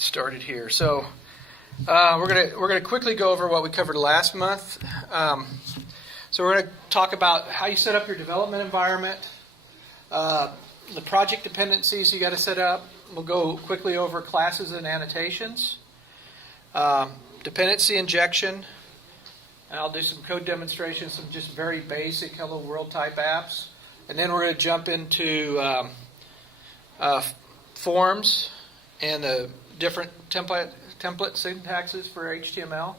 get started here. So we're gonna quickly go over what we covered last month. So we're going to talk about how you set up your development environment, the project dependencies you got to set up. We'll go quickly over classes and annotations, dependency injection, and I'll do some code demonstrations, some just very basic Hello World type apps. And then we're going to jump into forms and the different template syntaxes for HTML.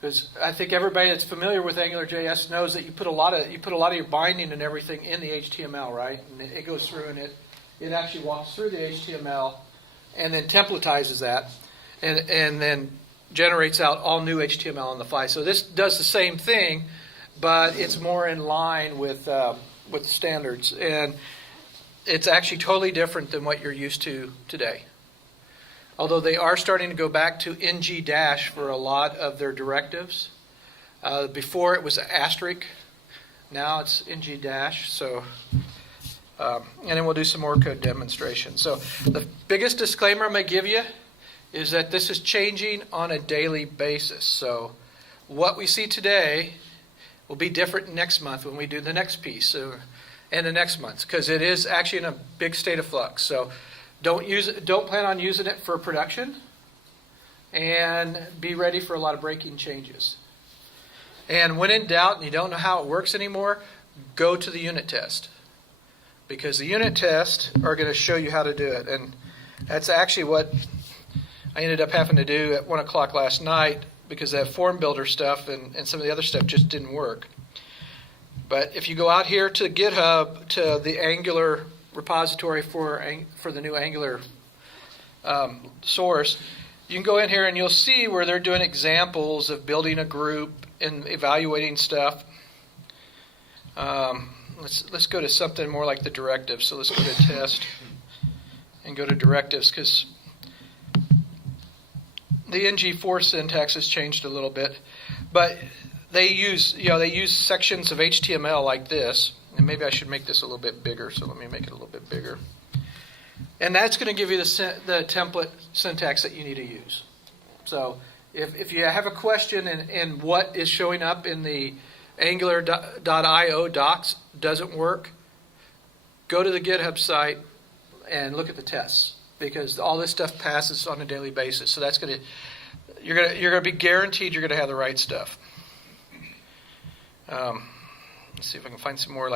Because I think everybody that's familiar with AngularJS knows that you put a lot of your binding and everything in the HTML, right? And it goes through and it actually walks through the HTML and then templatizes that and then generates out all new HTML on the fly. So this does the same thing, but it's more in line with the standards, and it's actually totally different than what you're used to today. Although they are starting to go back to ng- for a lot of their directives. Before it was asterisk, now it's ng-. So, and then we'll do some more code demonstrations. So the biggest disclaimer I'm going to give you is that this is changing on a daily basis. So what we see today will be different next month when we do the next piece and the next month, because it is actually in a big state of flux. So don't plan on using it for production, and be ready for a lot of breaking changes. And when in doubt and you don't know how it works anymore, go to the unit test, because the unit tests are going to show you how to do it. And that's actually what I ended up having to do at 1 o'clock last night, because that form builder stuff and some of the other stuff just didn't work. But if you go out here to GitHub, to the Angular repository for the new Angular source, you can go in here and you'll see where they're doing examples of building a group and evaluating stuff. Let's go to something more like the directives. So let's go to test and go to directives, because the ng4 syntax has changed a little bit, but they use sections of HTML like this. And maybe I should make this a little bit bigger, so let me make it a little bit bigger. And that's going to give you the template syntax that you need to use. So if you have a question and what is showing up in the Angular.io docs doesn't work, go to the GitHub site and look at the tests, because all this stuff passes on a daily basis. So that's you're going to be guaranteed you're going to have the right stuff. Let's see if I can find some more,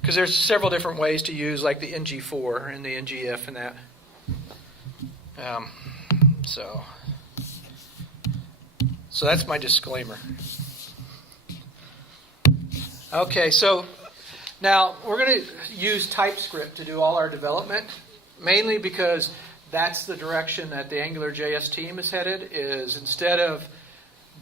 because there's several different ways to use, like the ng4 and the ngif and that. So that's my disclaimer. Okay, so now we're going to use TypeScript to do all our development, mainly because that's the direction that the AngularJS team is headed. Is instead of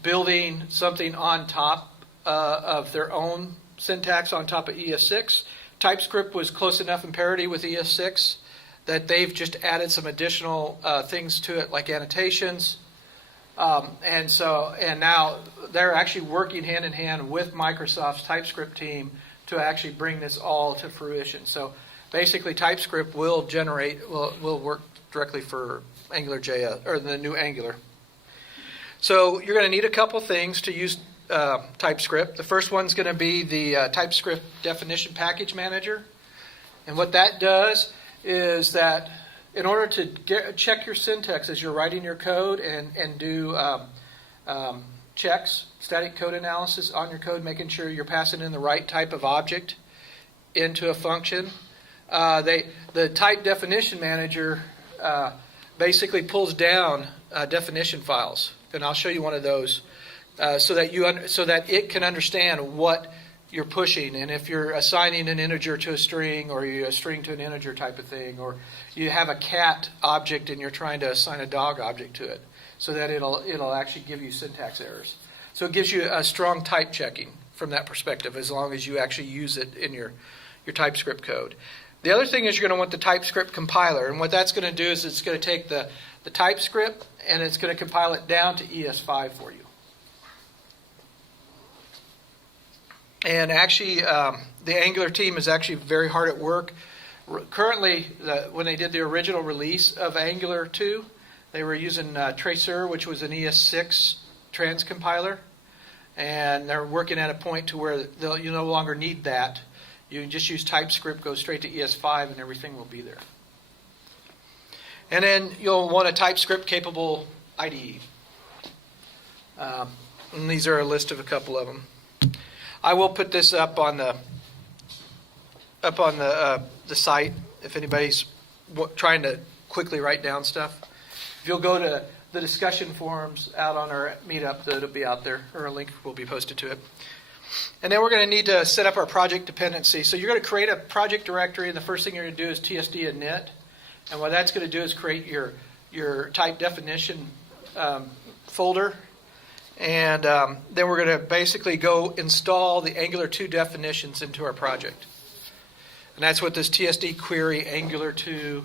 building something on top of their own syntax on top of ES6. TypeScript was close enough in parity with ES6 that they've just added some additional things to it, like annotations. And now they're actually working hand in hand with Microsoft's TypeScript team to actually bring this all to fruition. So basically TypeScript will work directly for AngularJS, or the new Angular. So you're going to need a couple things to use TypeScript. The first one's going to be the TypeScript definition package manager. And what that does is that in order to check your syntax as you're writing your code and do checks, static code analysis on your code, making sure you're passing in the right type of object into a function, the type definition manager basically pulls down definition files. And I'll show you one of those. So that it can understand what you're pushing, and if you're assigning an integer to a string, or you're a string to an integer type of thing, or you have a cat object and you're trying to assign a dog object to it, so that it'll actually give you syntax errors. So it gives you a strong type checking from that perspective, as long as you actually use it in your TypeScript code. The other thing is you're going to want the TypeScript compiler, and what that's going to do is it's going to take the TypeScript and it's going to compile it down to ES5 for you. And actually, the Angular team is actually very hard at work. Currently, when they did the original release of Angular 2, They were using Tracer, which was an ES6 transcompiler, and they're working at a point to where you no longer need that. You can just use TypeScript, go straight to ES5, and everything will be there. And then you'll want a TypeScript-capable IDE. And these are a list of a couple of them. I will put this up on the site if anybody's trying to quickly write down stuff. If you'll go to the discussion forums out on our Meetup, it'll be out there, or a link will be posted to it. And then we're going to need to set up our project dependency. So you're going to create a project directory, and the first thing you're going to do is tsd init. And what that's going to do is create your type definition folder. And then we're going to basically go install the Angular 2 definitions into our project. And that's what this tsd query Angular 2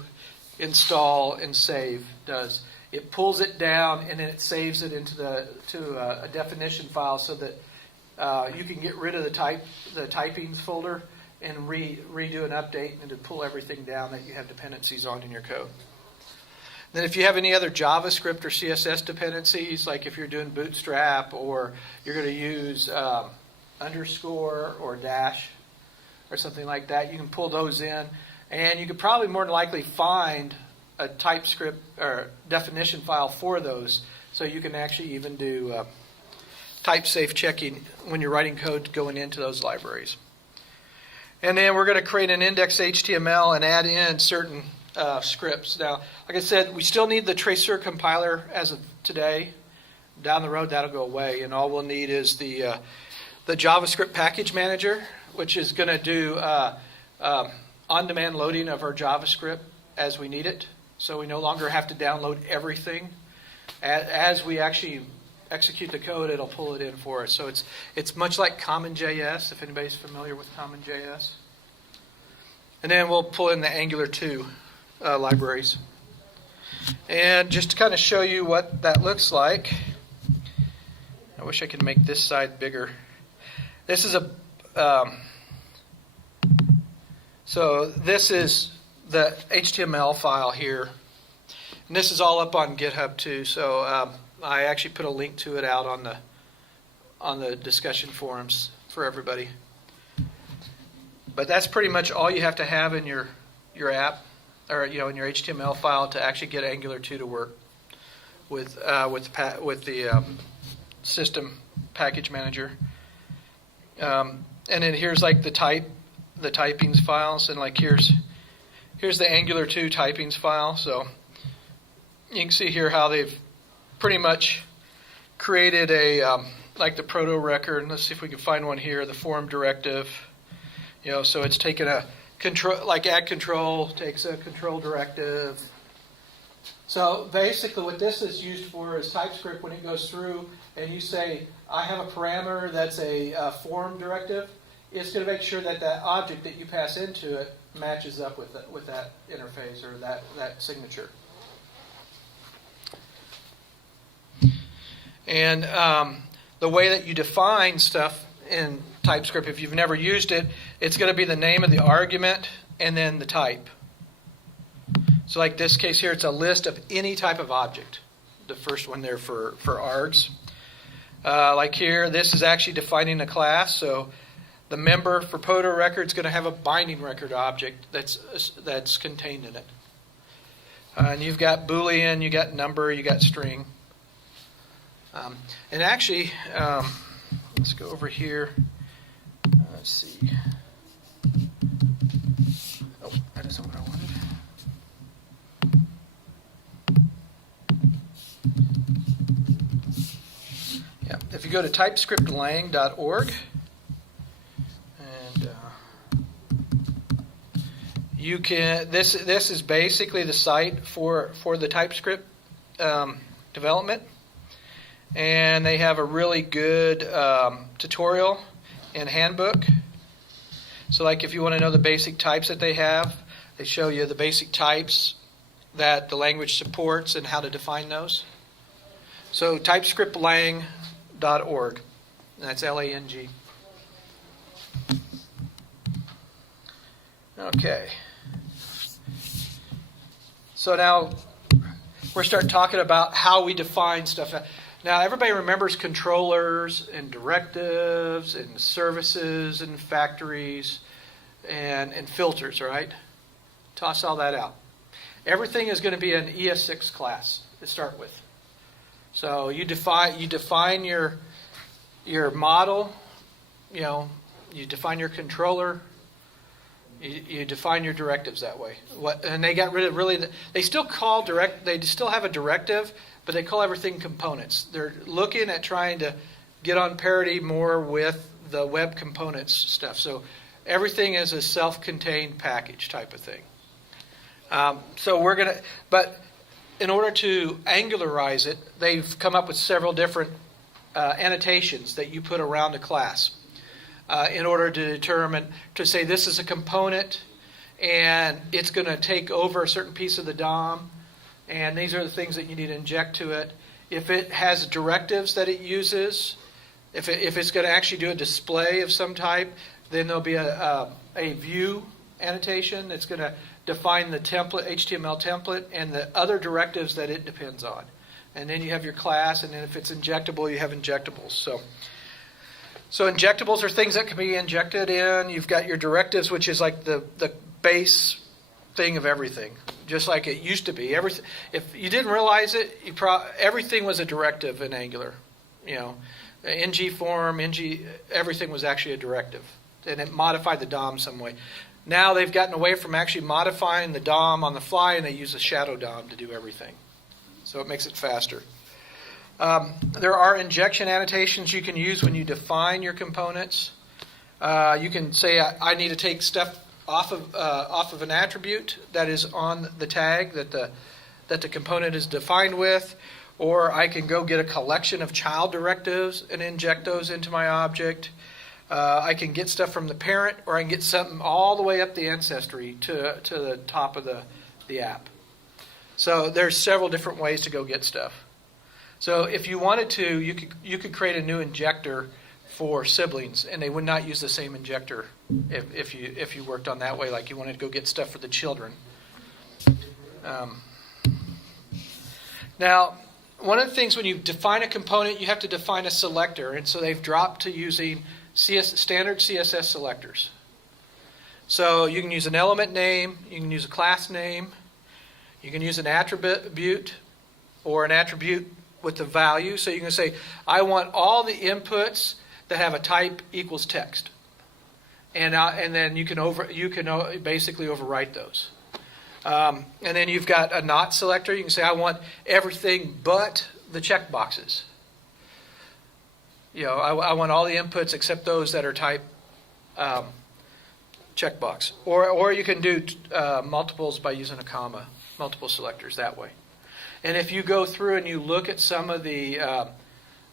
install and save does. It pulls it down and then it saves it into a definition file so that you can get rid of the typings folder and redo an update and to pull everything down that you have dependencies on in your code. Then if you have any other JavaScript or CSS dependencies, like if you're doing Bootstrap or you're going to use underscore or dash or something like that, you can pull those in. And you could probably more than likely find a TypeScript or definition file for those, so you can actually even do type safe checking when you're writing code going into those libraries. And then we're going to create an index.html and add in certain scripts. Now, like I said, we still need the Tracer compiler as of today. Down the road, that'll go away, and all we'll need is the JavaScript package manager, which is going to do on-demand loading of our JavaScript as we need it. So we no longer have to download everything. As we actually execute the code, it'll pull it in for us. So it's much like CommonJS, if anybody's familiar with CommonJS. And then we'll pull in the Angular 2 libraries. And just to kind of show you what that looks like, I wish I could make this side bigger. This is so this is the HTML file here. And this is all up on GitHub too. So I actually put a link to it out on the discussion forums for everybody. But that's pretty much all you have to have in your app, or in your HTML file to actually get Angular 2 to work with the system package manager. And then here's like the typings files, and like here's the Angular 2 typings file. So you can see here how they've pretty much created a like the proto record. Let's see if we can find one here. The form directive. So it's taken a control, like add control takes a control directive. So basically, what this is used for is TypeScript when it goes through and you say, I have a parameter that's a form directive. It's going to make sure that that object that you pass into it matches up with that interface or that signature. And the way that you define stuff in TypeScript, if you've never used it, it's going to be the name of the argument and then the type. So like this case here, it's a list of any type of object. The first one there for args. Like here, this is actually defining a class. So the member for proto record is going to have a binding record object that's contained in it. And you've got Boolean, you got number, you got string. And actually, let's go over here. Let's see. Oh, that isn't what I wanted. Yeah, if you go to typescriptlang.org, and you can. This is basically the site for the TypeScript development. And they have a really good tutorial and handbook. So like if you want to know the basic types that they have, they show you the basic types that the language supports and how to define those. So typescriptlang.org. That's Lang. Okay. So now we're starting talking about how we define stuff. Now, everybody remembers controllers and directives and services and factories and filters, right? Toss all that out. Everything is going to be an ES6 class to start with. So you define your model, you define your controller, you define your directives that way. And they got rid of they still have a directive, but they call everything components. They're looking at trying to get on parity more with the web components stuff. So everything is a self-contained package type of thing. But in order to angularize it, they've come up with several different annotations that you put around a class in order to say this is a component and it's going to take over a certain piece of the DOM, and these are the things that you need to inject to it. If it has directives that it uses, if it's going to actually do a display of some type, then there'll be a view annotation that's going to define the template, HTML template, and the other directives that it depends on. And then you have your class, and then if it's injectable, you have injectables. So injectables are things that can be injected in. You've got your directives, which is like the base thing of everything, just like it used to be. If you didn't realize it, everything was a directive in Angular. NG form, everything was actually a directive, and it modified the DOM some way. Now they've gotten away from actually modifying the DOM on the fly, and they use a shadow DOM to do everything. So it makes it faster. There are injection annotations you can use when you define your components. You can say, I need to take stuff off of an attribute that is on the tag that the component is defined with, or I can go get a collection of child directives and inject those into my object. I can get stuff from the parent, or I can get something all the way up the ancestry to the top of the app. So there's several different ways to go get stuff. So if you wanted to, you could create a new injector for siblings, and they would not use the same injector if you worked on that way, like you wanted to go get stuff for the children. Now, one of the things when you define a component, you have to define a selector, and so they've dropped to using standard CSS selectors. So you can use an element name, you can use a class name, you can use an attribute or an attribute with the value. So you can say, I want all the inputs that have a type equals text, and then you can basically overwrite those. And then you've got a not selector. You can say, I want everything but the checkboxes. I want all the inputs except those that are type checkbox. Or you can do multiples by using a comma, multiple selectors that way. And if you go through and you look at some of the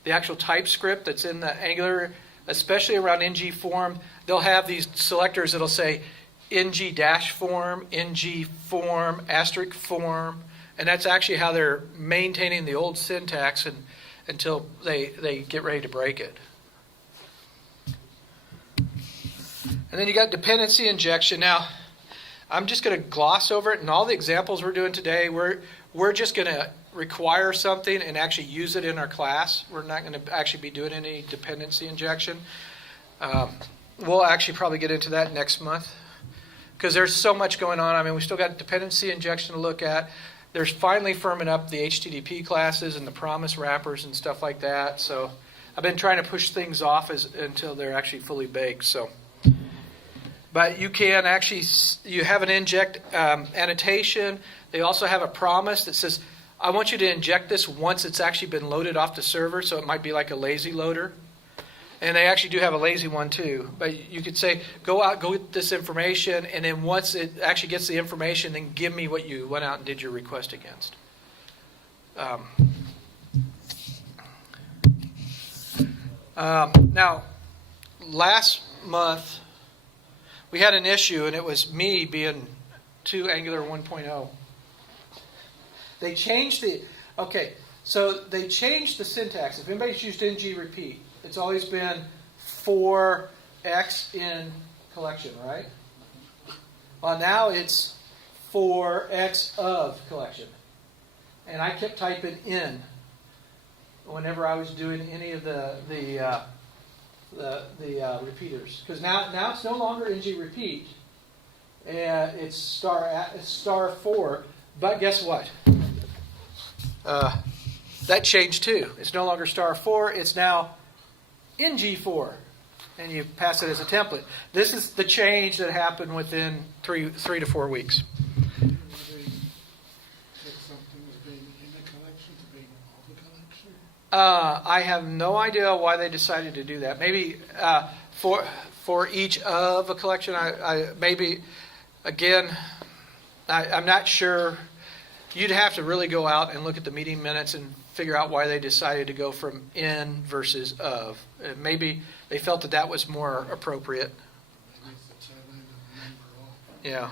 actual TypeScript that's in the Angular, especially around ng form, they'll have these selectors that'll say ng dash form, ng form, asterisk form, and that's actually how they're maintaining the old syntax until they get ready to break it. And then you got dependency injection. Now, I'm just going to gloss over it, and all the examples we're doing today, we're just going to require something and actually use it in our class. We're not going to actually be doing any dependency injection. We'll actually probably get into that next month because there's so much going on. I mean, we still got dependency injection to look at. There's finally firming up the HTTP classes and the promise wrappers and stuff like that. So I've been trying to push things off until they're actually fully baked. But you can actually, you have an inject annotation. They also have a promise that says, I want you to inject this once it's actually been loaded off the server. So it might be like a lazy loader. And they actually do have a lazy one too. But you could say, go out, go get this information, and then once it actually gets the information, then give me what you went out and did your request against. Now, last month, we had an issue, and it was me being too Angular 1.0. They changed they changed the syntax. If anybody's used ng repeat, it's always been for X in collection, right? Well, now it's for X of collection. and I kept typing in whenever I was doing any of the repeaters, because now it's no longer ng repeat, and it's star 4. But guess what? That changed too. It's no longer star 4. It's now ng4, and you pass it as a template. This is the change that happened within 3 to 4 weeks. I have no idea why they decided to do that. Maybe for each of a collection. I maybe again, I'm not sure. You'd have to really go out and look at the meeting minutes and figure out why they decided to go from in versus of. Maybe they felt that was more appropriate. Yeah.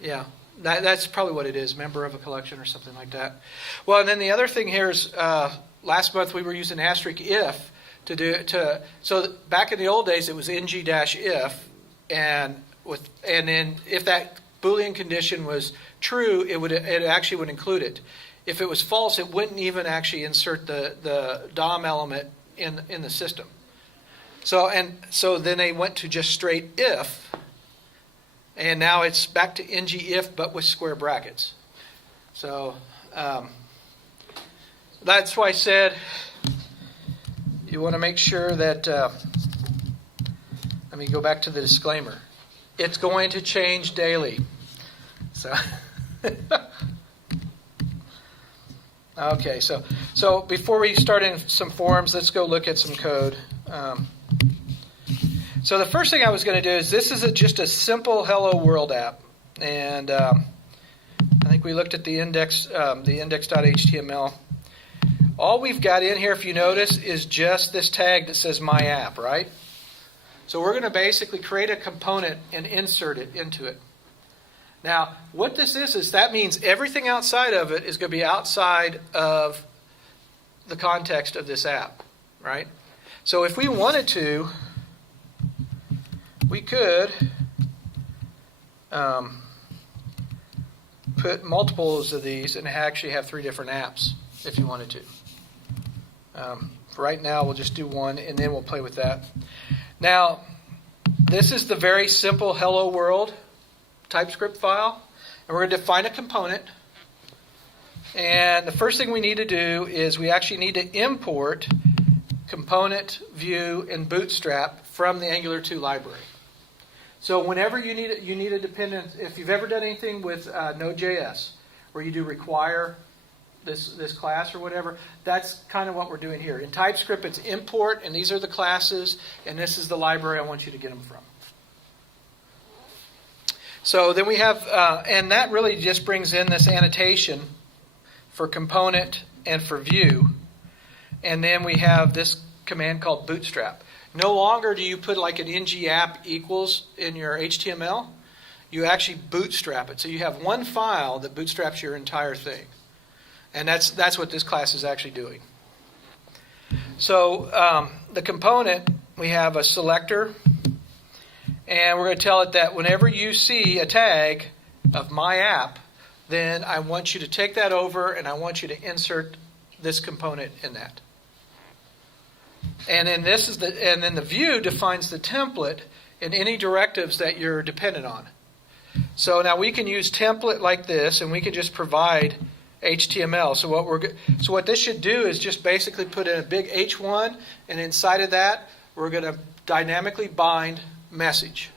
Yeah. That's probably what it is, member of a collection or something like that. Well, and then the other thing here is last month we were using asterisk if so back in the old days it was ng-if, and then if that Boolean condition was true, it actually would include it. If it was false, it wouldn't even actually insert the DOM element in the system. So then they went to just straight if. And now it's back to ng-if, but with square brackets. So that's why I said you want to make sure that, let me go back to the disclaimer. It's going to change daily. So, okay, so before we start in some forms, let's go look at some code. So the first thing I was going to do is this is just a simple Hello World app, and I think we looked at the index.html. All we've got in here, if you notice, is just this tag that says My App, right? So we're going to basically create a component and insert it into it. Now, what this is that means everything outside of it is going to be outside of the context of this app, right? So if we wanted to, we could put multiples of these and actually have 3 different apps if you wanted to. For right now, we'll just do one, and then we'll play with that. Now, this is the very simple Hello World TypeScript file, and we're going to define a component. And the first thing we need to do is we actually need to import component, view, and bootstrap from the Angular 2 library. So whenever you need a dependent, if you've ever done anything with Node.js, where you do require this class or whatever, that's kind of what we're doing here. In TypeScript, it's import, and these are the classes, and this is the library I want you to get them from. So then we have, and that really just brings in this annotation for component and for view, and then we have this command called bootstrap. No longer do you put like an ng-app equals in your HTML. You actually bootstrap it. So you have one file that bootstraps your entire thing. And that's what this class is actually doing. So the component, we have a selector. And we're going to tell it that whenever you see a tag of my app, then I want you to take that over and I want you to insert this component in that. And then the view defines the template and any directives that you're dependent on. So now we can use template like this, and we can just provide HTML. So what this should do is just basically put in a big H1, and inside of that, we're going to dynamically bind message,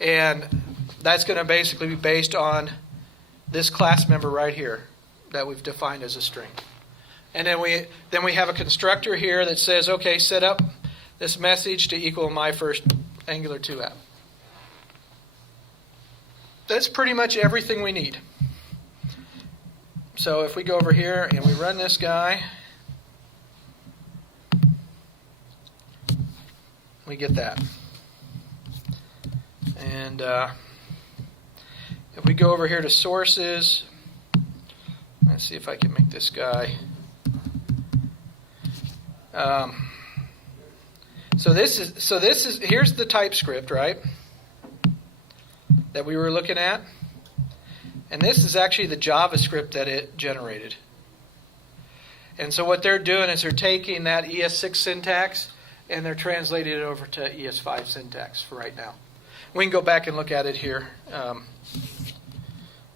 and that's going to basically be based on this class member right here that we've defined as a string. And then we have a constructor here that says, okay, set up this message to equal my first Angular 2 app. That's pretty much everything we need. So if we go over here and we run this guy, we get that. And if we go over here to sources, let's see if I can make this guy. So this is here's the TypeScript, right, that we were looking at. And this is actually the JavaScript that it generated. And so what they're doing is they're taking that ES6 syntax and they're translating it over to ES5 syntax for right now. We can go back and look at it here.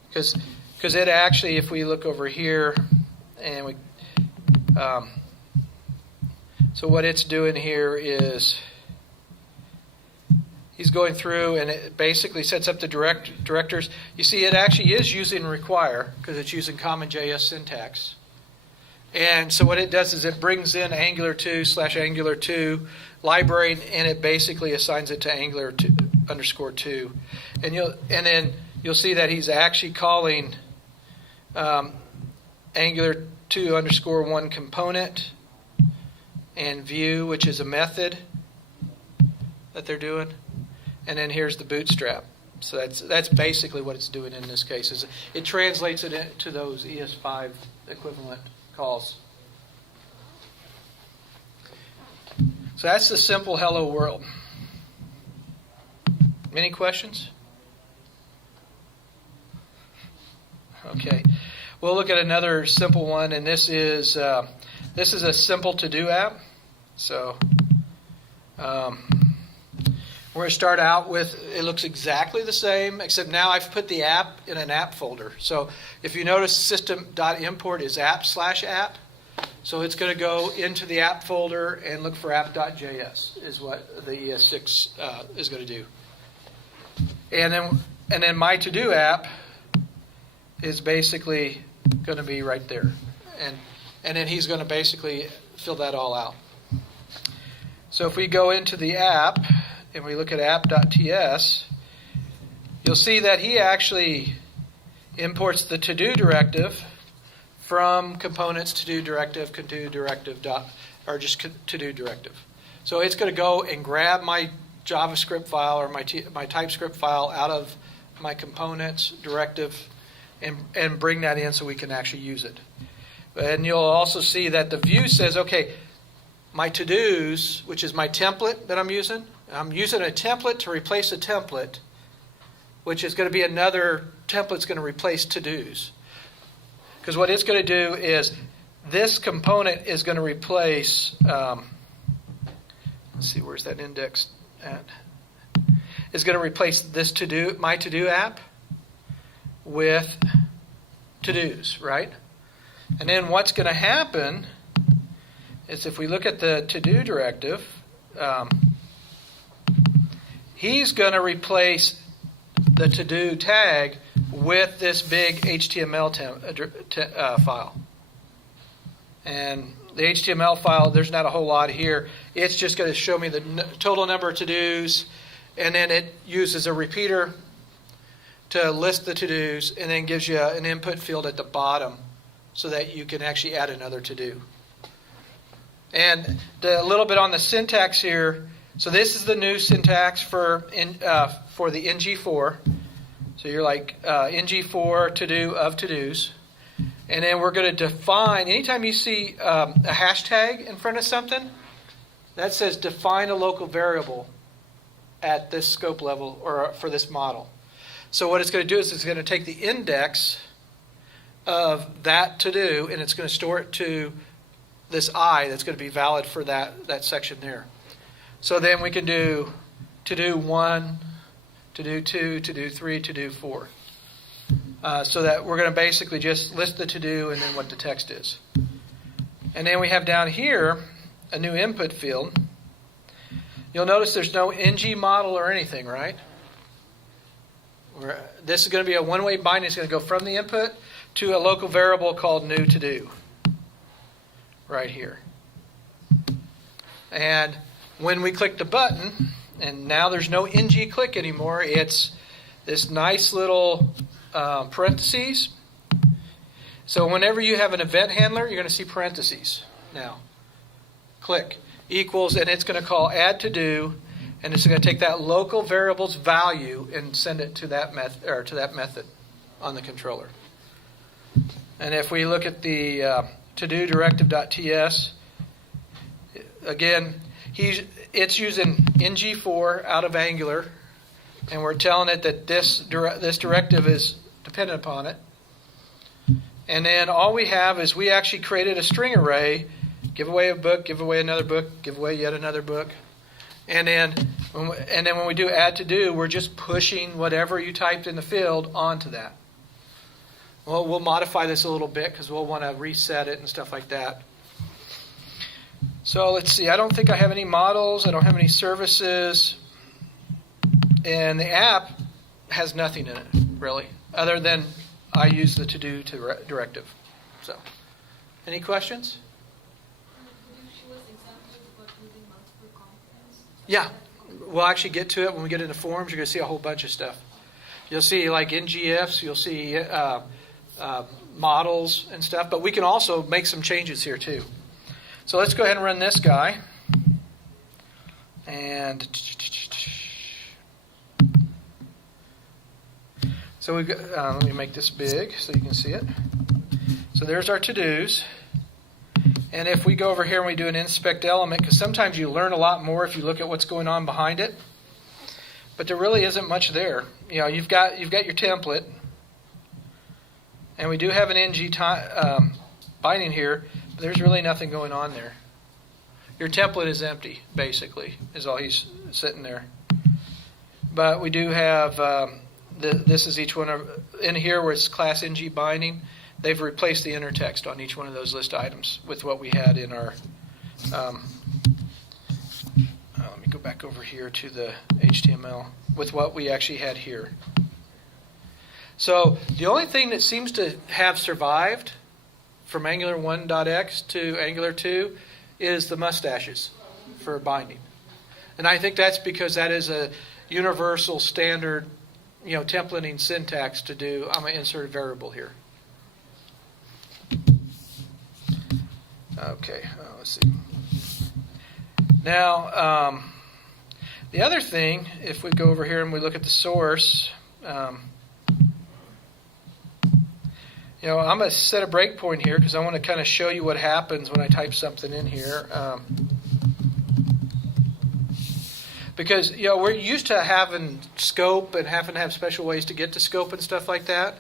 Because it actually, if we look over here, and we, so what it's doing here is he's going through and it basically sets up the directors. You see, it actually is using require because it's using common JS syntax. And so what it does is it brings in Angular2/Angular2 library, and it basically assigns it to Angular2_2. And then you'll see that he's actually calling Angular2_1 component and view, which is a method that they're doing. And then here's the bootstrap. So that's basically what it's doing in this case. Is it translates it into those ES5 equivalent calls. So that's the simple hello world. Any questions? Okay. We'll look at another simple one, and this is a simple to-do app. So we're going to start out with, it looks exactly the same, except now I've put the app in an app folder. So if you notice, system.import is app/app. So it's going to go into the app folder and look for app.js is what the ES6 is going to do. And then my to-do app is basically going to be right there. And then he's going to basically fill that all out. So if we go into the app and we look at app.ts, you'll see that he actually imports the to-do directive from components to-do directive, or just to-do directive. So it's going to go and grab my JavaScript file or my TypeScript file out of my components directive and bring that in so we can actually use it. And you'll also see that the view says, okay, my to-dos, which is my template that I'm using a template to replace a template, which is going to be another template that's going to replace to-dos. Because what it's going to do is this component is going to replace, let's see, where's that index at? Is going to replace this my to-do app with to-dos, right? And then what's going to happen is if we look at the to-do directive, he's going to replace the to-do tag with this big HTML file. And the HTML file, there's not a whole lot here. It's just going to show me the total number of to-dos, and then it uses a repeater to list the to-dos, and then gives you an input field at the bottom so that you can actually add another to-do. And a little bit on the syntax here. So this is the new syntax for the ng4. So you're like ng4 to-do of to-dos. And then we're going to define, anytime you see a hashtag in front of something, that says define a local variable at this scope level or for this model. So what it's going to do is it's going to take the index of that to-do and it's going to store it to this I that's going to be valid for that section there. So then we can do to-do 1, to-do 2, to-do 3, to-do 4. So that we're going to basically just list the to-do and then what the text is. And then we have down here a new input field. You'll notice there's no ng model or anything, right? This is going to be a one-way binding. It's going to go from the input to a local variable called new to-do right here. And when we click the button, and now there's no ng click anymore, it's this nice little parentheses. So whenever you have an event handler, you're going to see parentheses now. Click equals, and it's going to call add to do, and it's going to take that local variable's value and send it to that method on the controller. And if we look at the to-do directive.ts, again, it's using ng4 out of Angular, and we're telling it that this directive is dependent upon it. And then all we have is we actually created a string array, give away a book, give away another book, give away yet another book. And then when we do add to do, we're just pushing whatever you typed in the field onto that. Well, we'll modify this a little bit because we'll want to reset it and stuff like that. So let's see. I don't think I have any models. I don't have any services. And the app has nothing in it, really, other than I use the to-do directive. So, any questions? Yeah, we'll actually get to it when we get into forms. You're going to see a whole bunch of stuff. You'll see like NGFs, you'll see models and stuff, but we can also make some changes here too. So let's go ahead and run this guy. And so we've got, let me make this big so you can see it. So there's our to-dos. And if we go over here and we do an inspect element, because sometimes you learn a lot more if you look at what's going on behind it. But there really isn't much there. You know, you've got your template, and we do have an ng binding here, but there's really nothing going on there. Your template is empty, basically, is all he's sitting there. But we do have this is each one of in here where it's class ng binding. They've replaced the inner text on each one of those list items with what we had in our. Let me go back over here to the HTML with what we actually had here. So the only thing that seems to have survived from Angular 1.x to Angular 2 is the mustaches for binding, and I think that's because that is a universal standard, templating syntax to do. I'm going to insert a variable here. Okay, let's see. Now, the other thing, if we go over here and we look at the source, I'm going to set a breakpoint here because I want to kind of show you what happens when I type something in here. Because, we're used to having scope and having to have special ways to get to scope and stuff like that.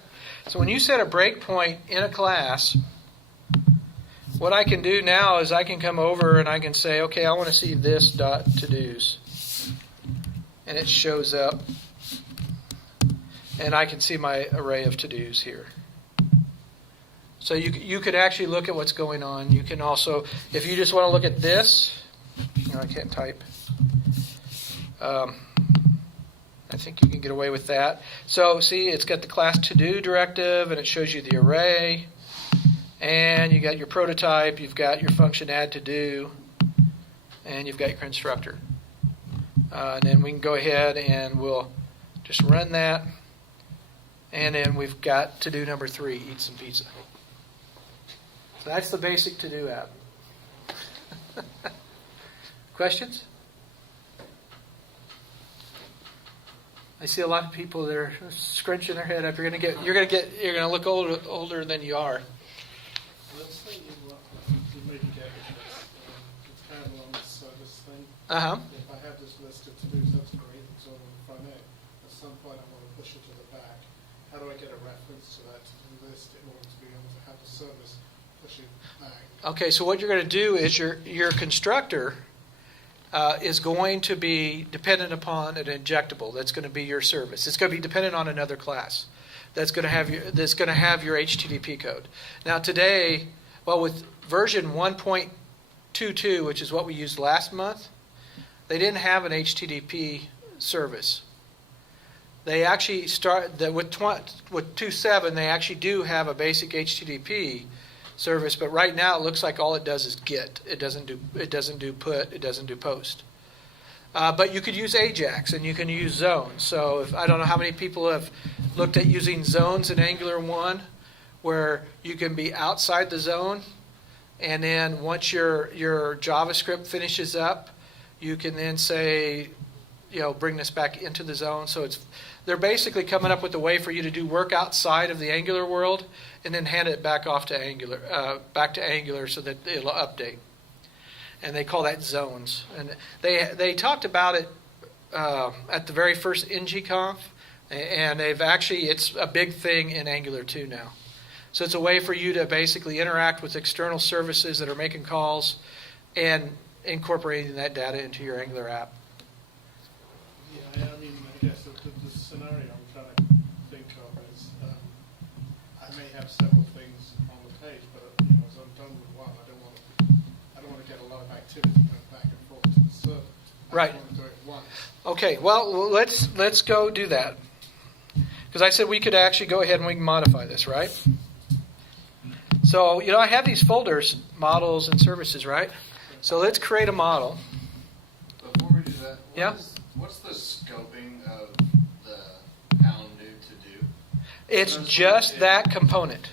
So when you set a breakpoint in a class, what I can do now is I can come over and I can say, okay, I want to see this dot to-dos. And it shows up. And I can see my array of to-dos here. So you could actually look at what's going on. You can also, if you just want to look at this, I can't type. I think you can get away with that. So see, it's got the class to-do directive, and it shows you the array. And you got your prototype, you've got your function add to do, and you've got your constructor. And then we can go ahead and we'll just run that. And then we've got to do number 3, eat some pizza. So that's the basic to do app. Questions? I see a lot of people that are scrunching their head up. You're gonna look older than you are. Let's say you maybe get this. It's kind of on the service thing. Uh-huh. If I have this list of to-dos, that's great. It's all on the front end. At some point, I want to push it to the back. How do I get a reference to that to-do list in order to be able to have the service push it back? Okay, so what you're going to do is your constructor is going to be dependent upon an injectable. That's going to be your service. It's going to be dependent on another class. That's going to have your HTTP code. Now today, with version 1.22, which is what we used last month, they didn't have an HTTP service. They actually with 2.7, they actually do have a basic HTTP service, but right now it looks like all it does is get. It doesn't do put. It doesn't do post. But you could use Ajax and you can use zones. So I don't know how many people have looked at using zones in Angular 1, where you can be outside the zone, and then once your JavaScript finishes up, you can then say, bring this back into the zone. So they're basically coming up with a way for you to do work outside of the Angular world and then hand it back off to Angular, so that it'll update. And they call that zones. And they talked about it at the very first ngConf, And it's a big thing in Angular 2 now. So it's a way for you to basically interact with external services that are making calls and incorporating that data into your Angular app. Yeah, I mean, I guess the scenario I'm trying to think of is I may have several things on the page, but as I'm done with one, I don't want to get a lot of activity going back and forth to the server. Right. I want to do it once. Okay, well, let's go do that. Because I said we could actually go ahead and we can modify this, right? So, I have these folders, models and services, right? So let's create a model. Before we do that, what's the scoping of the pound new to do? It's just that component.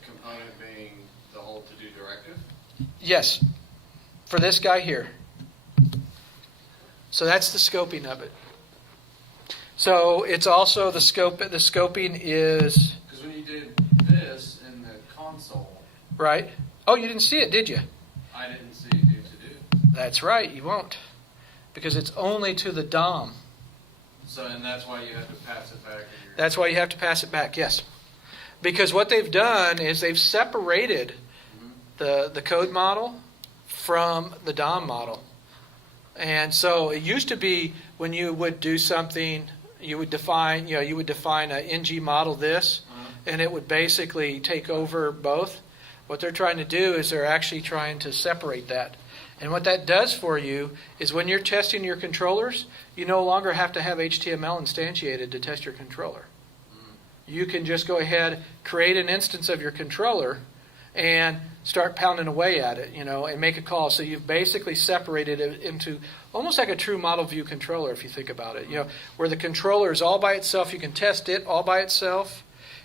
The component being the whole to do directive? Yes, for this guy here. So that's the scoping of it. So it's also the scoping is... Because when you did this in the console... Right. Oh, you didn't see it, did you? I didn't see new to do. That's right, you won't. Because it's only to the DOM. So, and that's why you have to pass it back. That's why you have to pass it back, yes. Because what they've done is they've separated the code model from the DOM model. And so it used to be when you would do something, you would define an ng model this, and it would basically take over both. What they're trying to do is they're actually trying to separate that. And what that does for you is when you're testing your controllers, you no longer have to have HTML instantiated to test your controller. You can just go ahead, create an instance of your controller, and start pounding away at it, and make a call. So you've basically separated it into almost like a true model view controller, if you think about it. Where the controller is all by itself, you can test it all by itself,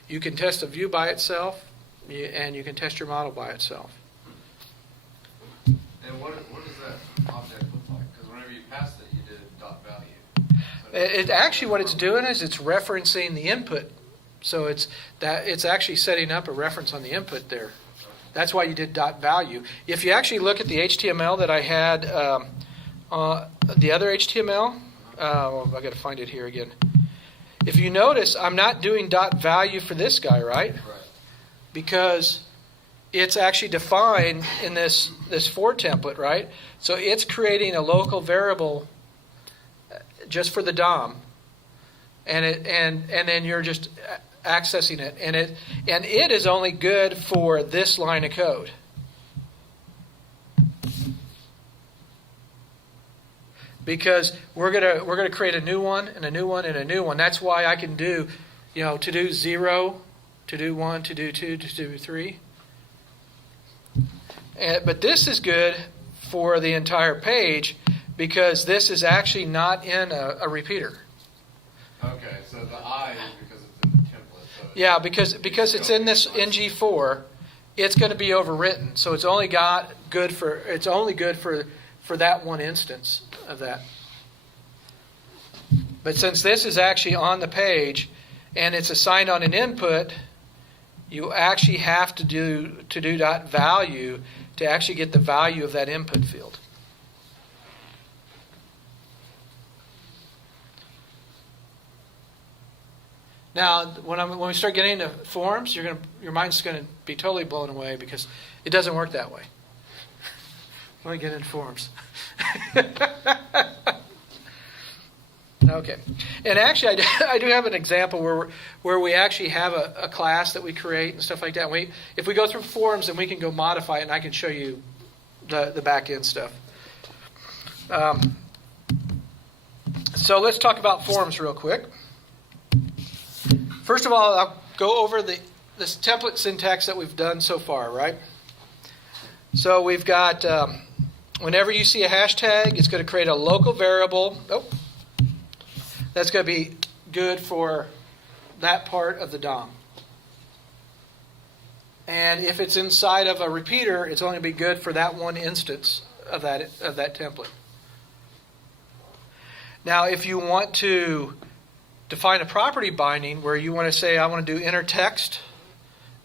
you can test a view by itself, and you can test your model by itself. And what does that object look like? Because whenever you passed it, you did dot value. It actually, what it's doing is it's referencing the input. So it's actually setting up a reference on the input there. That's why you did dot value. If you actually look at the HTML that I had, the other HTML, I got to find it here again. If you notice, I'm not doing dot value for this guy, right? Right. Because it's actually defined in this for template, right? So it's creating a local variable just for the DOM, and then you're just accessing it, and it is only good for this line of code. Because we're gonna create a new one and a new one and a new one. That's why I can do, to do 0, to do 1, to do 2, to do 3. But this is good for the entire page because this is actually not in a repeater. Okay, so the I is because it's in the template. So Yeah, because it's in this ng4, it's going to be overwritten. So it's only good for that one instance of that. But since this is actually on the page and it's assigned on an input, you actually have to do dot value to actually get the value of that input field. Now, when we start getting into forms, your mind's going to be totally blown away because it doesn't work that way. Let me get into forms. Okay, and actually, I do have an example where we actually have a class that we create and stuff like that. If we go through forms, then we can go modify it, and I can show you the back end stuff. So let's talk about forms real quick. First of all, I'll go over this template syntax that we've done so far, right? So we've got, whenever you see a hashtag, it's going to create a local variable. That's going to be good for that part of the DOM. And if it's inside of a repeater, it's only going to be good for that one instance of that template. Now, if you want to define a property binding where you want to say, I want to do inner text,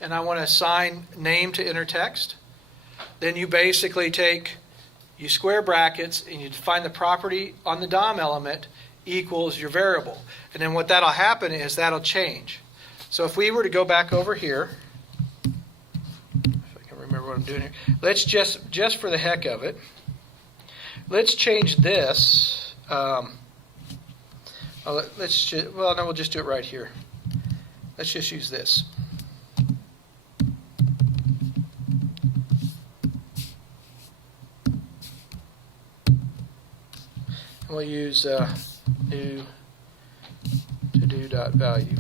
and I want to assign name to inner text, then you basically you square brackets, and you define the property on the DOM element, equals your variable. And then what that'll happen is that'll change. So if we were to go back over here, if I can remember what I'm doing here, let's just for the heck of it, let's change this. We'll just do it right here. Let's just use this. We'll use new to-do.value.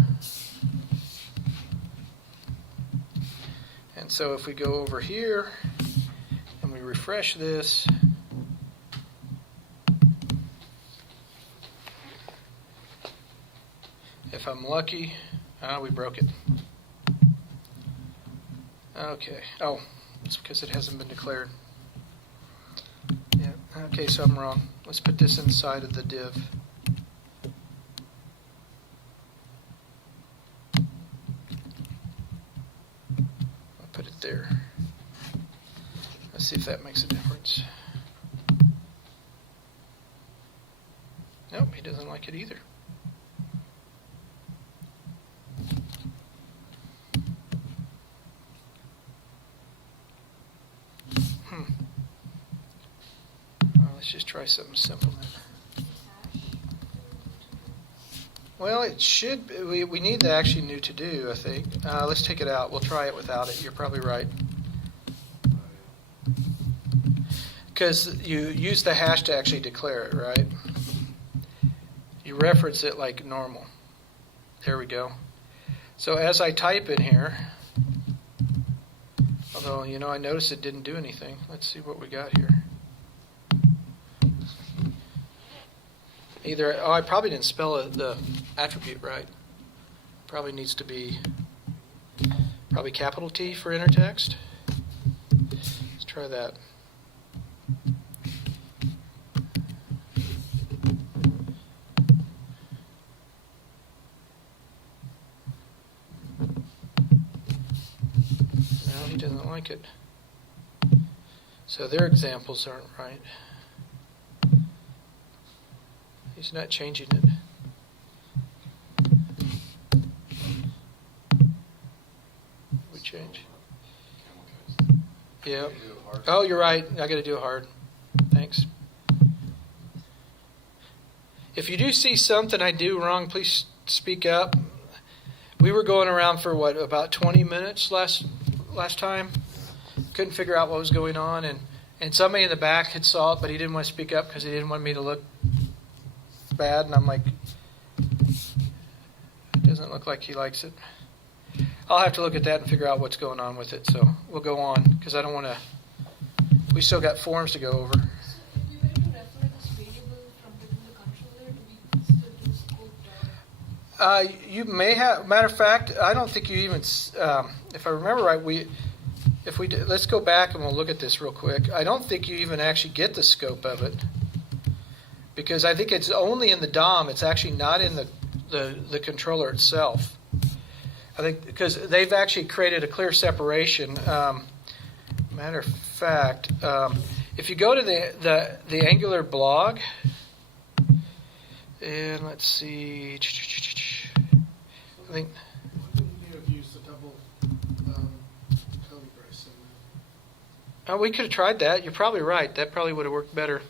And so if we go over here and we refresh this, if I'm lucky, we broke it. Okay. Oh, it's because it hasn't been declared. Yeah. Okay, so I'm wrong. Let's put this inside of the div. I'll put it there. Let's see if that makes a difference. Nope, he doesn't like it either. Let's just try something simple then. Well, it should. We need the actually new to do, I think. Let's take it out. We'll try it without it. You're probably right. Because you use the hash to actually declare it, right? You reference it like normal. There we go. So as I type in here, although, I noticed it didn't do anything. Let's see what we got here. I probably didn't spell the attribute right. Probably needs to be capital T for inner text. Let's try that. No, he doesn't like it. So their examples aren't right. He's not changing it. We change. Yeah. Oh, you're right. I got to do it hard. Thanks. If you do see something I do wrong, please speak up. We were going around for about 20 minutes last time. Couldn't figure out what was going on, and somebody in the back had saw it, but he didn't want to speak up because he didn't want me to look bad, and I'm like, it doesn't look like he likes it. I'll have to look at that and figure out what's going on with it, so we'll go on, because I don't want to, we still got forms to go over. So if we were to refer this variable from within the controller, do we still do scope? You may have, matter of fact, I don't think you even, if I remember right, let's go back and we'll look at this real quick. I don't think you even actually get the scope of it. Because I think it's only in the DOM. It's actually not in the controller itself. I think because they've actually created a clear separation. Matter of fact, if you go to the Angular blog, and let's see, I think. Wouldn't you have used a double curly brace in there? Oh, we could have tried that. You're probably right. That probably would have worked better.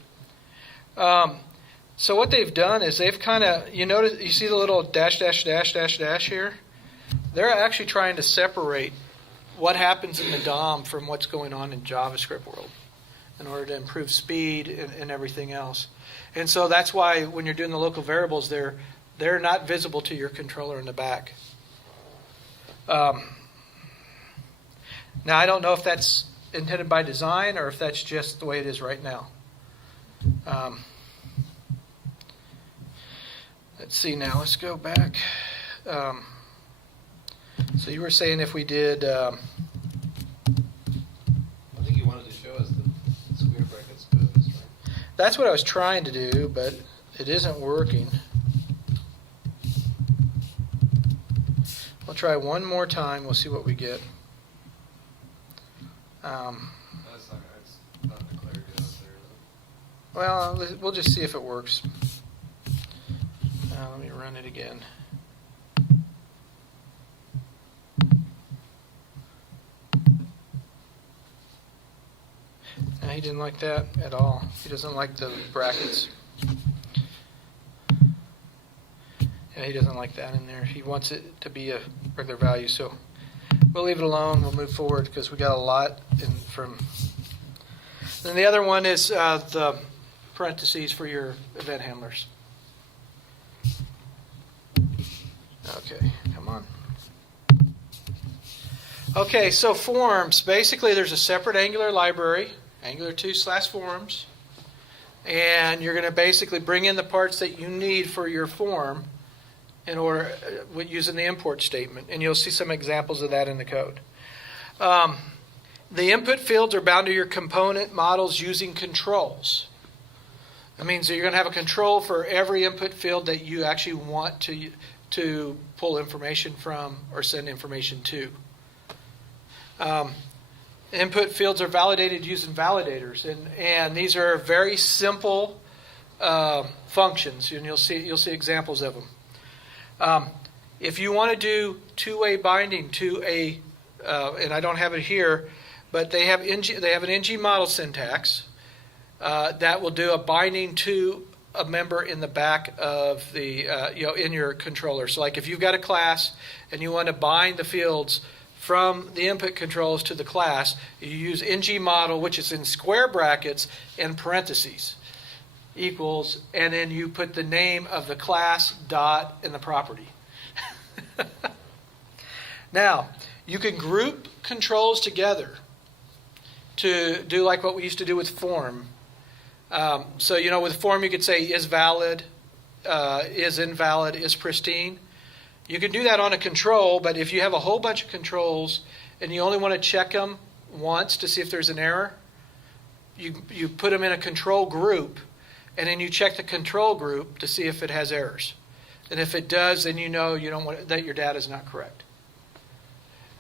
So what they've done is they've kind of, you see the little dash here? They're actually trying to separate what happens in the DOM from what's going on in JavaScript world in order to improve speed and everything else. And so that's why when you're doing the local variables, they're not visible to your controller in the back. Now, I don't know if that's intended by design or if that's just the way it is right now. Let's see now. Let's go back. So you were saying if we did... I think you wanted to show us the square brackets purpose, right? That's what I was trying to do, but it isn't working. I'll try one more time. We'll see what we get. It's not declared yet out there, though. Well, we'll just see if it works. Let me run it again. No, he didn't like that at all. He doesn't like the brackets. Yeah, he doesn't like that in there. He wants it to be a regular value. So we'll leave it alone. We'll move forward because we got a lot from. Then the other one is the parentheses for your event handlers. Okay, come on. Okay, so forms. Basically, there's a separate Angular library, Angular 2/forms, and you're going to basically bring in the parts that you need for your form in order using the import statement, and you'll see some examples of that in the code. The input fields are bound to your component models using controls. That means that you're going to have a control for every input field that you actually want to pull information from or send information to. Input fields are validated using validators, and these are very simple functions, and you'll see exampls of them. If you want to do two-way binding to a, and I don't have it here, but they have an ng model syntax that will do a binding to a member in the back of the in your controller. So, like if you've got a class and you want to bind the fields from the input controls to the class, you use ng model, which is in square brackets and parentheses, equals, and then you put the name of the class dot in the property. Now, you can group controls together to do like what we used to do with form. So, with form you could say is valid, is invalid, is pristine. You can do that on a control, but if you have a whole bunch of controls and you only want to check them once to see if there's an error, you put them in a control group, and then you check the control group to see if it has errors. And if it does, then you don't want that your data is not correct.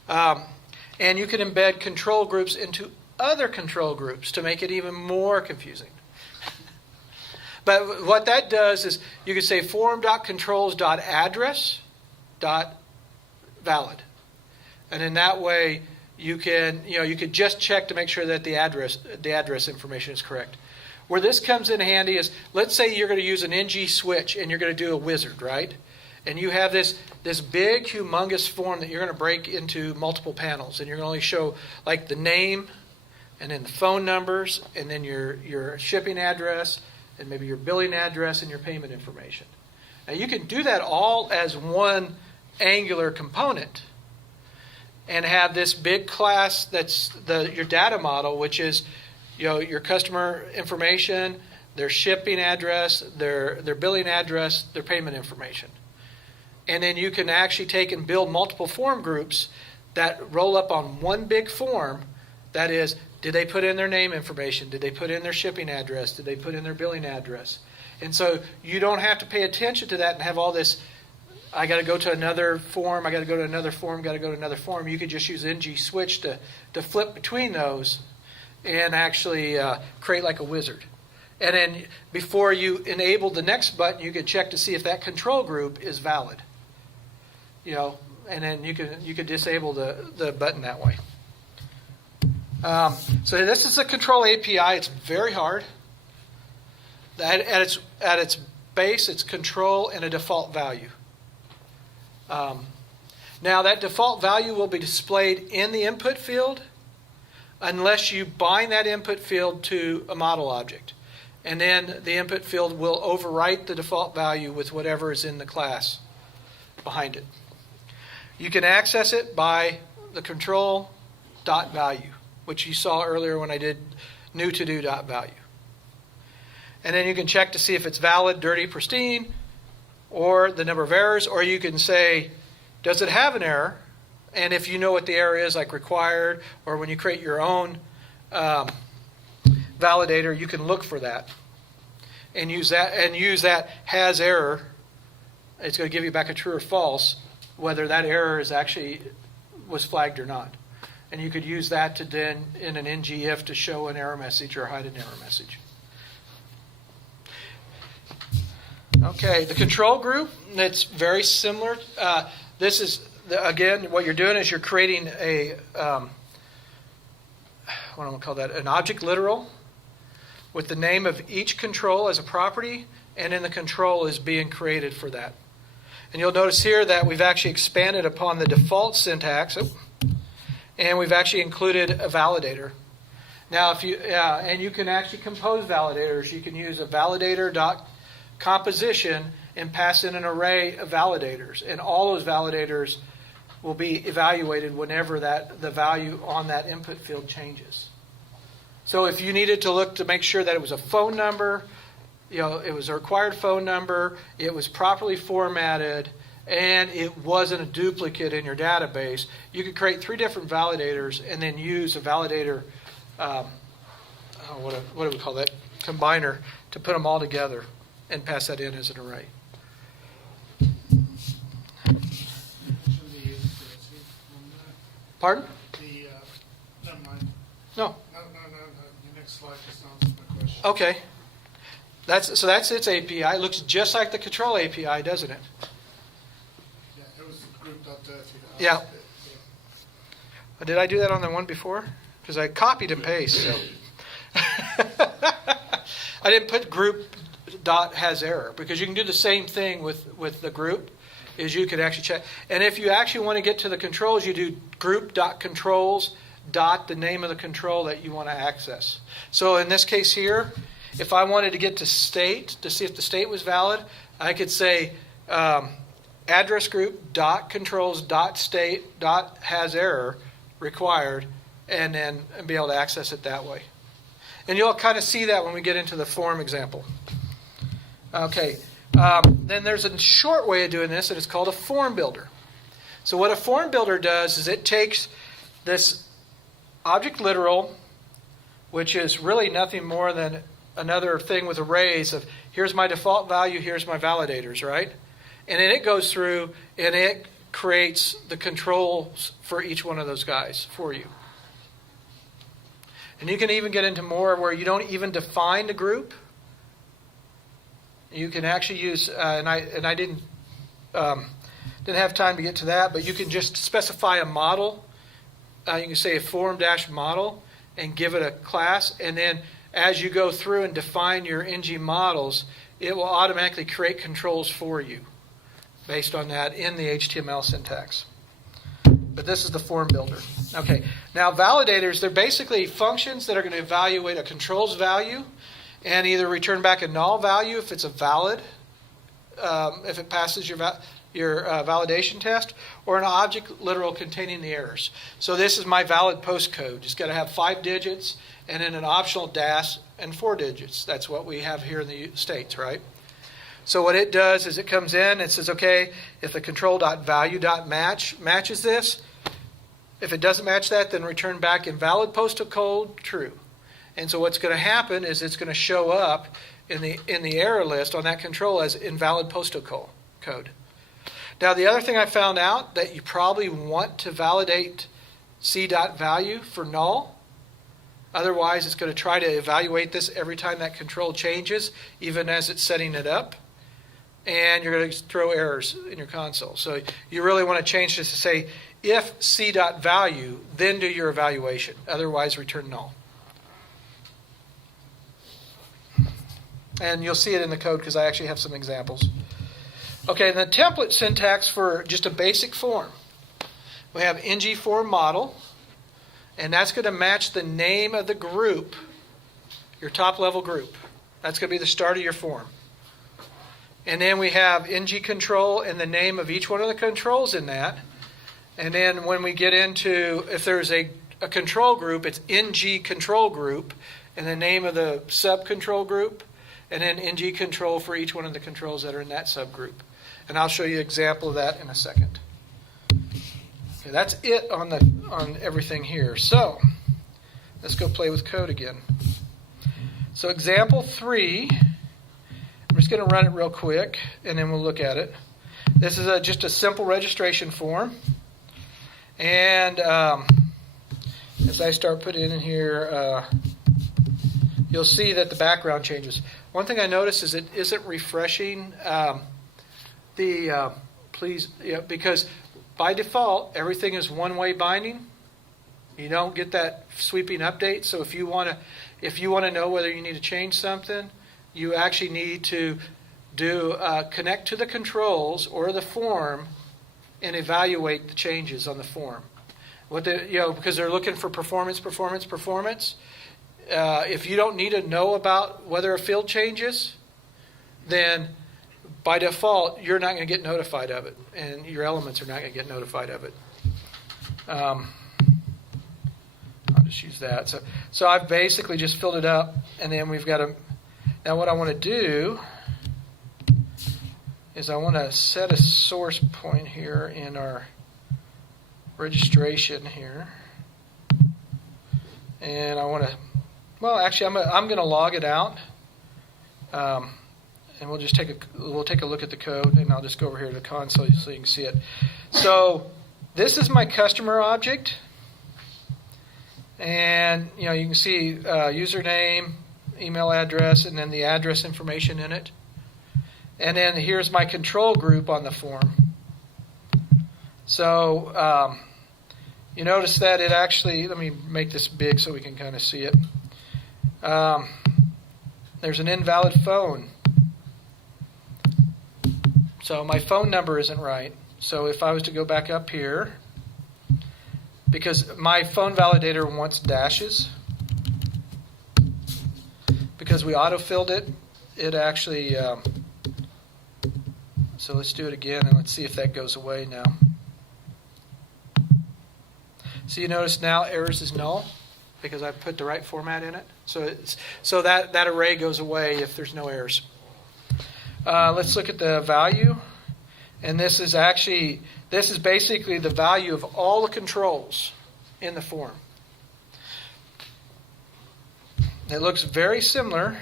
And you can embed control groups into other control groups to make it even more confusing. But what that does is you could say form.controls.address.valid. And in that way you could just check to make sure that the address information is correct. Where this comes in handy is, let's say you're going to use an ng switch and you're going to do a wizard, right? And you have this big, humongous form that you're going to break into multiple panels, and you're going to only show like the name, and then the phone numbers, and then your shipping address, and maybe your billing address and your payment information. Now you can do that all as one Angular component, and have this big class that's your data model, which is your customer information, their shipping address, their billing address, their payment information. And then you can actually take and build multiple form groups that roll up on one big form. That is, did they put in their name information? Did they put in their shipping address? Did they put in their billing address? And so you don't have to pay attention to that and have all this, I got to go to another form, I got to go to another form, got to go to another form. You could just use ng switch to flip between those and actually create like a wizard. And then before you enable the next button, you can check to see if that control group is valid. And then you can disable the button that way. So this is a control API. It's very hard. At its base, it's control and a default value. Now that default value will be displayed in the input field unless you bind that input field to a model object. And then the input field will overwrite the default value with whatever is in the class behind it. You can access it by the control dot value, which you saw earlier when I did new to do dot value. And then you can check to see if it's valid, dirty, pristine, or the number of errors, or you can say, does it have an error? And if you know what the error is, like required, or when you create your own validator, you can look for that and use that has error. It's going to give you back a true or false, whether that error is actually was flagged or not. And you could use that to then in an ngIf to show an error message or hide an error message. Okay, the control group, it's very similar. This is, again, what you're doing is you're creating a, what am I call that, an object literal with the name of each control as a property, and then the control is being created for that. And you'll notice here that we've actually expanded upon the default syntax, and we've actually included a validator. Now, and you can actually compose validators. You can use a validator.composition and pass in an array of validators, and all those validators will be evaluated whenever the value on that input field changes. So if you needed to look to make sure that it was a phone number, it was a required phone number, it was properly formatted, and it wasn't a duplicate in your database, you could create 3 different validators and then use a validator, what do we call that, combiner, to put them all together and pass that in as an array. Pardon? Never mind. No. No. Your next slide just answers my question. Okay. That's its API. It looks just like the control API, doesn't it? Yeah, it was group.dirty. Yeah. Did I do that on the one before? Because I copied and pasted. So. I didn't put group.hasError because you can do the same thing with the group. Is you could actually check. And if you actually want to get to the controls, you do group.controls. The name of the control that you want to access. So in this case here, if I wanted to get to state to see if the state was valid, I could say address group .controls .state .hasError required, and then be able to access it that way. And you'll kind of see that when we get into the form example. Okay. Then there's a short way of doing this, and it's called a form builder. So what a form builder does is it takes this object literal, which is really nothing more than another thing with arrays of here's my default value, here's my validators, right? And then it goes through and it creates the controls for each one of those guys for you. And you can even get into more where you don't even define the group. You can actually use, and I didn't have time to get to that, but you can just specify a model. You can say a form-model and give it a class, and then as you go through and define your ng models, it will automatically create controls for you based on that in the HTML syntax. But this is the form builder. Okay, now validators, they're basically functions that are going to evaluate a controls value and either return back a null value if it's a valid, if it passes your validation test, or an object literal containing the errors. So this is my valid post code. It's got to have 5 digits and then an optional dash and 4 digits. That's what we have here in the States, right? So what it does is it comes in and says, okay, if the control.value.match matches this, if it doesn't match that, then return back invalid postal code true. And so what's going to happen is it's going to show up in the error list on that control as invalid postal code. Now the other thing I found out that you probably want to validate c.value for null. Otherwise it's going to try to evaluate this every time that control changes, even as it's setting it up. And you're going to throw errors in your console. So you really want to change this to say if c.value, then do your evaluation. Otherwise return null. And you'll see it in the code because I actually have some examples. Okay, the template syntax for just a basic form. We have ng form model, and that's going to match the name of the group, your top level group. That's going to be the start of your form. And then we have ng control and the name of each one of the controls in that. And then when we get into, if there's a control group, it's ng control group and the name of the sub control group, and then ng control for each one of the controls that are in that subgroup. And I'll show you an example of that in a second. Okay, that's it on everything here. So let's go play with code again. So example 3, I'm just going to run it real quick and then we'll look at it. This is just a simple registration form. And as I start putting in here, you'll see that the background changes. one thing I noticed is it isn't refreshing please, because by default, everything is one-way binding. You don't get that sweeping update. So if you want to know whether you need to change something, you actually need to do connect to the controls or the form and evaluate the changes on the form. Because they're looking for performance. If you don't need to know about whether a field changes, then by default you're not going to get notified of it, and your elements are not going to get notified of it. I'll just use that. So I've basically just filled it up, and then we've got to. Now what I want to do is I want to set a source point here in our registration here, and I want to. Well, actually, I'm going to log it out, and we'll just take a look at the code, and I'll just go over here to the console so you can see it. So this is my customer object, and you can see username, email address, and then the address information in it. And then here's my control group on the form. So you notice that it actually, let me make this big so we can kind of see it. There's an invalid phone. So my phone number isn't right. So if I was to go back up here, because my phone validator wants dashes, because we auto-filled it, it actually, so let's do it again and let's see if that goes away now. So you notice now errors is null because I put the right format in it. So that array goes away if there's no errors. Let's look at the value. And this is basically the value of all the controls in the form. It looks very similar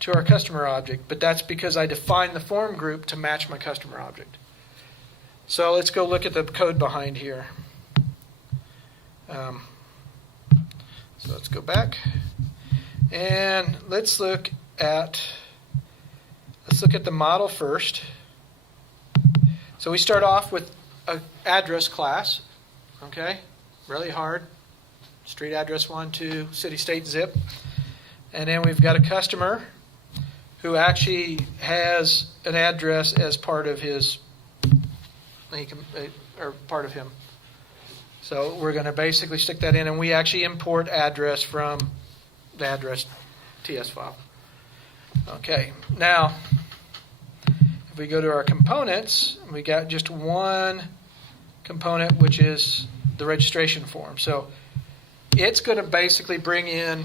to our customer object, but that's because I defined the form group to match my customer object. So let's go look at the code behind here. So let's go back and let's look at the model first. So we start off with an address class, okay? Really hard. Street address 1, 2, city, state, zip. And then we've got a customer who actually has an address as part of his, or part of him. So we're going to basically stick that in, and we actually import address from the address TS file. Okay, now if we go to our components, we got just one component, which is the registration form. So it's going to basically bring in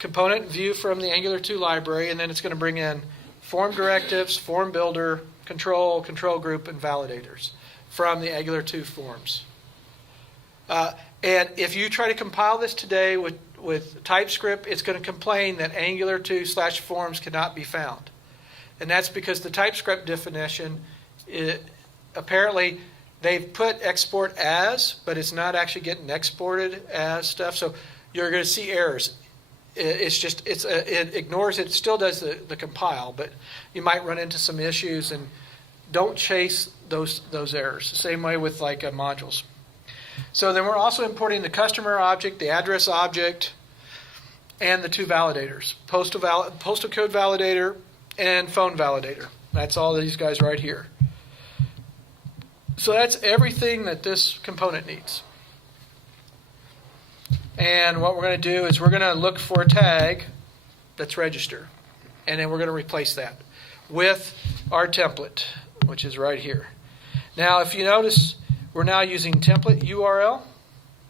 component view from the Angular 2 library, and then it's going to bring in form directives, form builder, control group, and validators from the Angular 2 forms. And if you try to compile this today with TypeScript, it's going to complain that Angular 2/forms cannot be found. And that's because the TypeScript definition, apparently they've put export as, but it's not actually getting exported as stuff. So you're going to see errors. It ignores it. It still does the compile, but you might run into some issues, and don't chase those errors. The same way with modules. So then we're also importing the customer object, the address object, and the two validators, postal code validator and phone validator. That's all these guys right here. So that's everything that this component needs. And what we're going to do is we're going to look for a tag that's register. And then we're going to replace that with our template, which is right here. Now, if you notice, we're now using template URL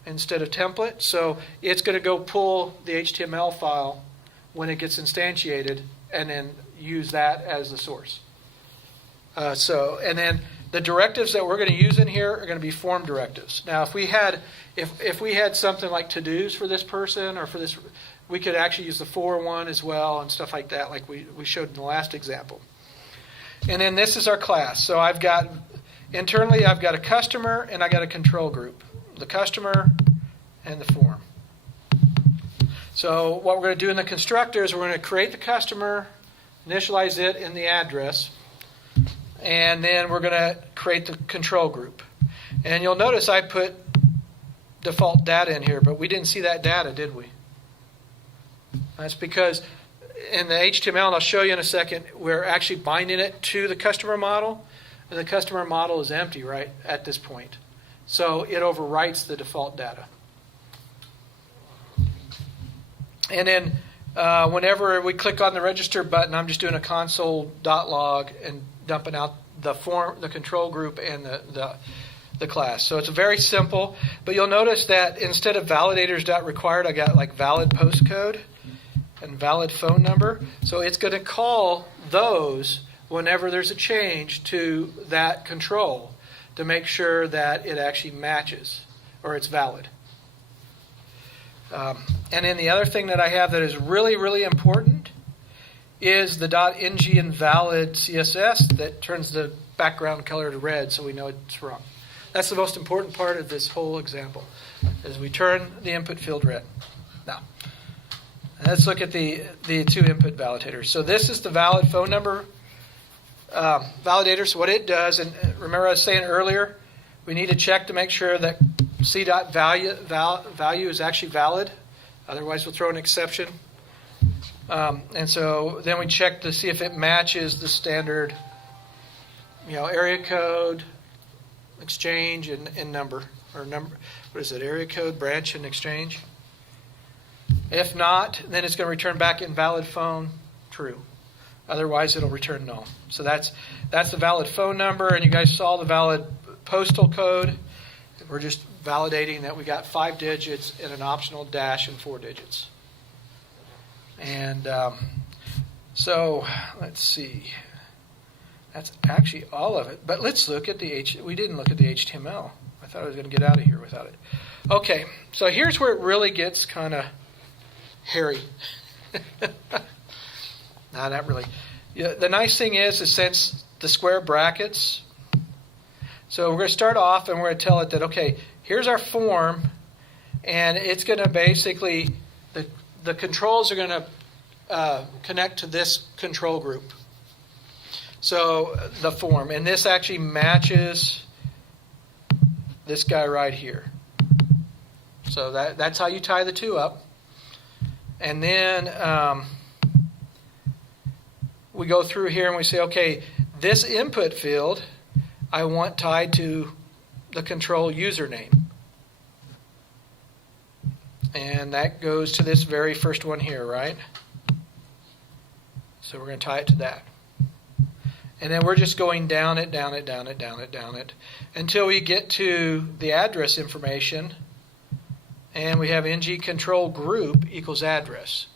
instead of template. So it's going to go pull the HTML file when it gets instantiated and then use that as the source. And then the directives that we're going to use in here are going to be form directives. Now, if we had something like to-dos for this person or for this, we could actually use the for one as well and stuff like that, like we showed in the last example. And then this is our class. So internally, I've got a customer and I got a control group. The customer and the form. So what we're going to do in the constructor is we're going to create the customer, initialize it in the address, and then we're going to create the control group. And you'll notice I put default data in here, but we didn't see that data, did we? That's because in the HTML, and I'll show you in a second, we're actually binding it to the customer model, and the customer model is empty right at this point. So it overwrites the default data. And then whenever we click on the register button, I'm just doing a console.log and dumping out the form, the control group, and the class. So it's very simple, but you'll notice that instead of validators.required, I got like valid postcode and valid phone number. So it's going to call those whenever there's a change to that control to make sure that it actually matches or it's valid. And then the other thing that I have that is really, really important is the .ng invalid CSS that turns the background color to red so we know it's wrong. That's the most important part of this whole example, is we turn the input field red. Now, let's look at the two input validators. So this is the valid phone number validator. So what it does, and remember I was saying earlier, we need to check to make sure that c.value is actually valid. Otherwise, we'll throw an exception. And so then we check to see if it matches the standard, area code, exchange, and number. Or number. What is it? Area code, branch, and exchange. If not, then it's going to return back invalid phone, true. Otherwise, it'll return null. So that's the valid phone number, and you guys saw the valid postal code. We're just validating that we got 5 digits and an optional dash and 4 digits. And so let's see. That's actually all of it. But let's look at we didn't look at the HTML. I thought I was going to get out of here without it. Okay, so here's where it really gets kind of hairy. No, not really. Yeah, the nice thing is since the square brackets, so we're going to start off and we're going to tell it that, okay, here's our form, and it's going to basically, the controls are going to connect to this control group. So the form, and this actually matches this guy right here. So that's how you tie the two up. And then we go through here and we say, okay, this input field I want tied to the control username. And that goes to this very first one here, right? So we're going to tie it to that. And then we're just going down it until we get to the address information. And we have ng control group equals address.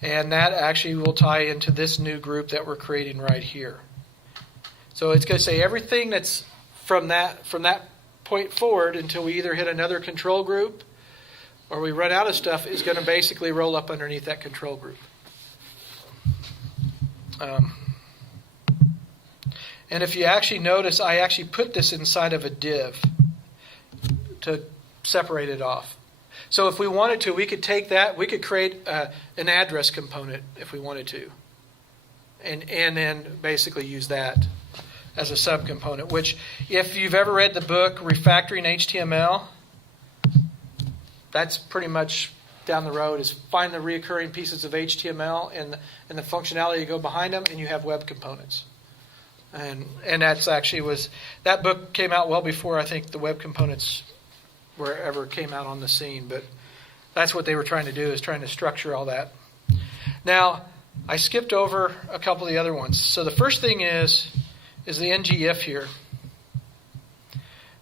And that actually will tie into this new group that we're creating right here. So it's going to say everything that's from that point forward until we either hit another control group or we run out of stuff is going to basically roll up underneath that control group. And if you actually notice, I actually put this inside of a div to separate it off. So if we wanted to, we could take that, we could create an address component if we wanted to. And then basically use that as a subcomponent, which if you've ever read the book Refactoring HTML, that's pretty much down the road, is find the reoccurring pieces of HTML and the functionality to go behind them, and you have web components. And that's actually that book came out well before I think the web components wherever came out on the scene, but that's what they were trying to do, is trying to structure all that. Now, I skipped over a couple of the other ones. So the first thing is the ngIf here.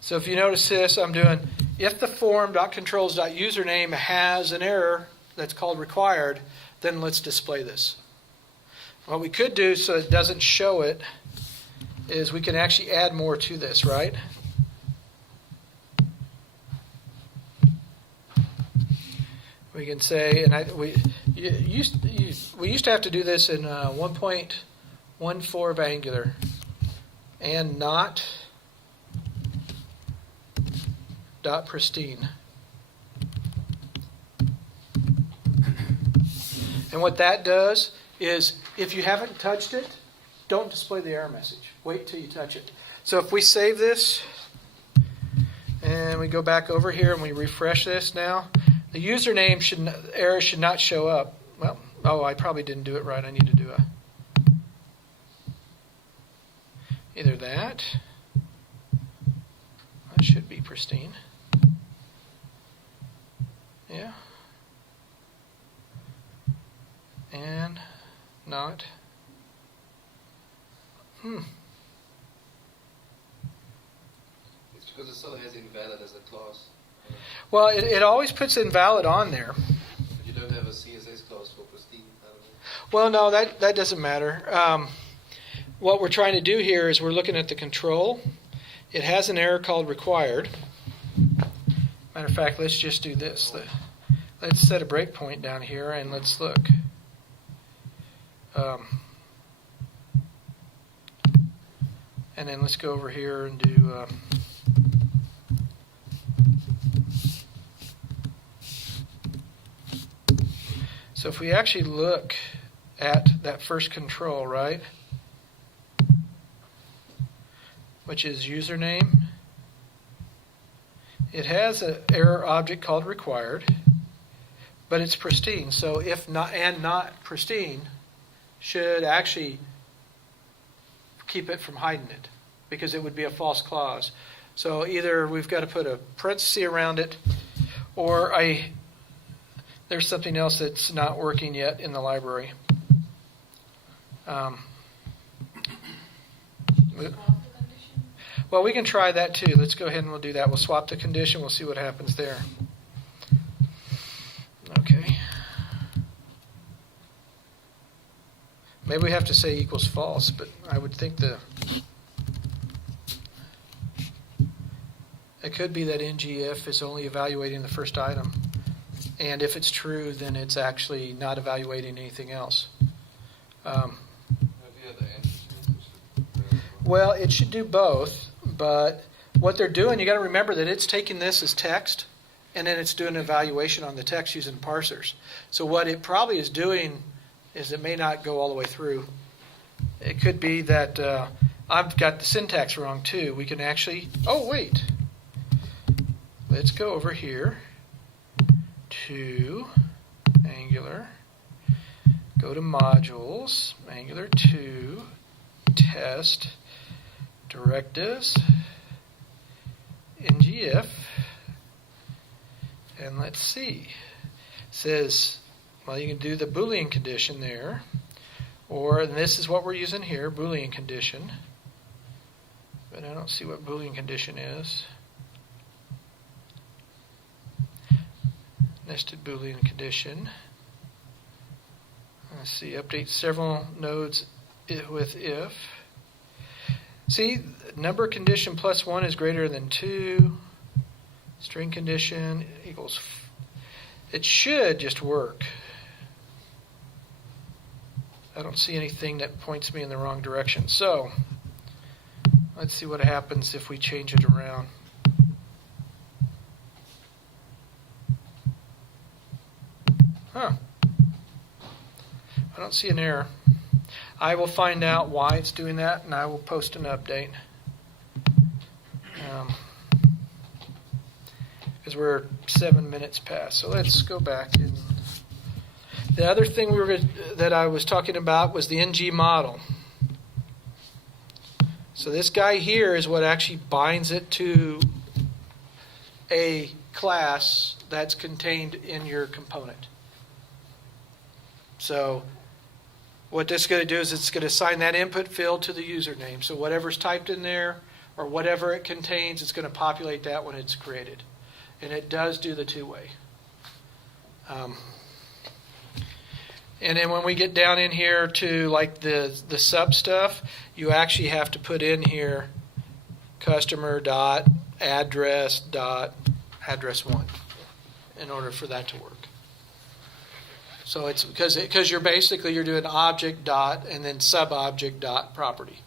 So if you notice this, I'm doing if the form.controls.username has an error that's called required, then let's display this. What we could do so it doesn't show it is we can actually add more to this, right? We can say, and we used to have to do this in 1.14 of Angular, and not dot pristine. And what that does is, if you haven't touched it, don't display the error message. Wait till you touch it. So if we save this, and we go back over here and we refresh this now, the username error should not show up. Well, I probably didn't do it right. I need to do either that. That should be pristine. Yeah. And not. It's because it still has invalid as a class. Well, it always puts invalid on there. But you don't have a CSS class for pristine. I don't know. Well, no, that doesn't matter. What we're trying to do here is we're looking at the control. It has an error called required. Matter of fact, let's just do this. Let's set a breakpoint down here and let's look. And then let's go over here and do... So if we actually look at that first control, right, which is username, it has an error object called required, but it's pristine. So if not and not pristine should actually keep it from hiding it, because it would be a false clause. So either we've got to put a parenthesis around it, or there's something else that's not working yet in the library. Well, we can try that too. Let's go ahead and we'll do that. We'll swap the condition. We'll see what happens there. Okay. Maybe we have to say equals false, but I would think it could be that ngIf is only evaluating the first item. And if it's true, then it's actually not evaluating anything else. Well, it should do both, but what they're doing, you got to remember that it's taking this as text, and then it's doing an evaluation on the text using parsers. So what it probably is doing is it may not go all the way through. It could be that I've got the syntax wrong too. We can actually, wait. Let's go over here to Angular, go to modules, Angular 2, test, directives, ngIf, and let's see. It says, well, you can do the Boolean condition there, and this is what we're using here, Boolean condition, but I don't see what Boolean condition is. Nested Boolean condition. Let's see, update several nodes with if. See, number condition plus 1 is greater than 2. String condition equals. It should just work. I don't see anything that points me in the wrong direction. So, let's see what happens if we change it around. I don't see an error. I will find out why it's doing that, and I will post an update. Because we're 7 minutes past. So let's go back. The other thing that I was talking about was the ng model. So this guy here is what actually binds it to a class that's contained in your component. So what this is going to do is it's going to assign that input field to the username. So whatever's typed in there or whatever it contains, it's going to populate that when it's created. And it does do the two-way. And then when we get down in here to like the sub stuff, you actually have to put in here customer.address.address1 in order for that to work. So it's because you're doing object dot and then subobject dot property,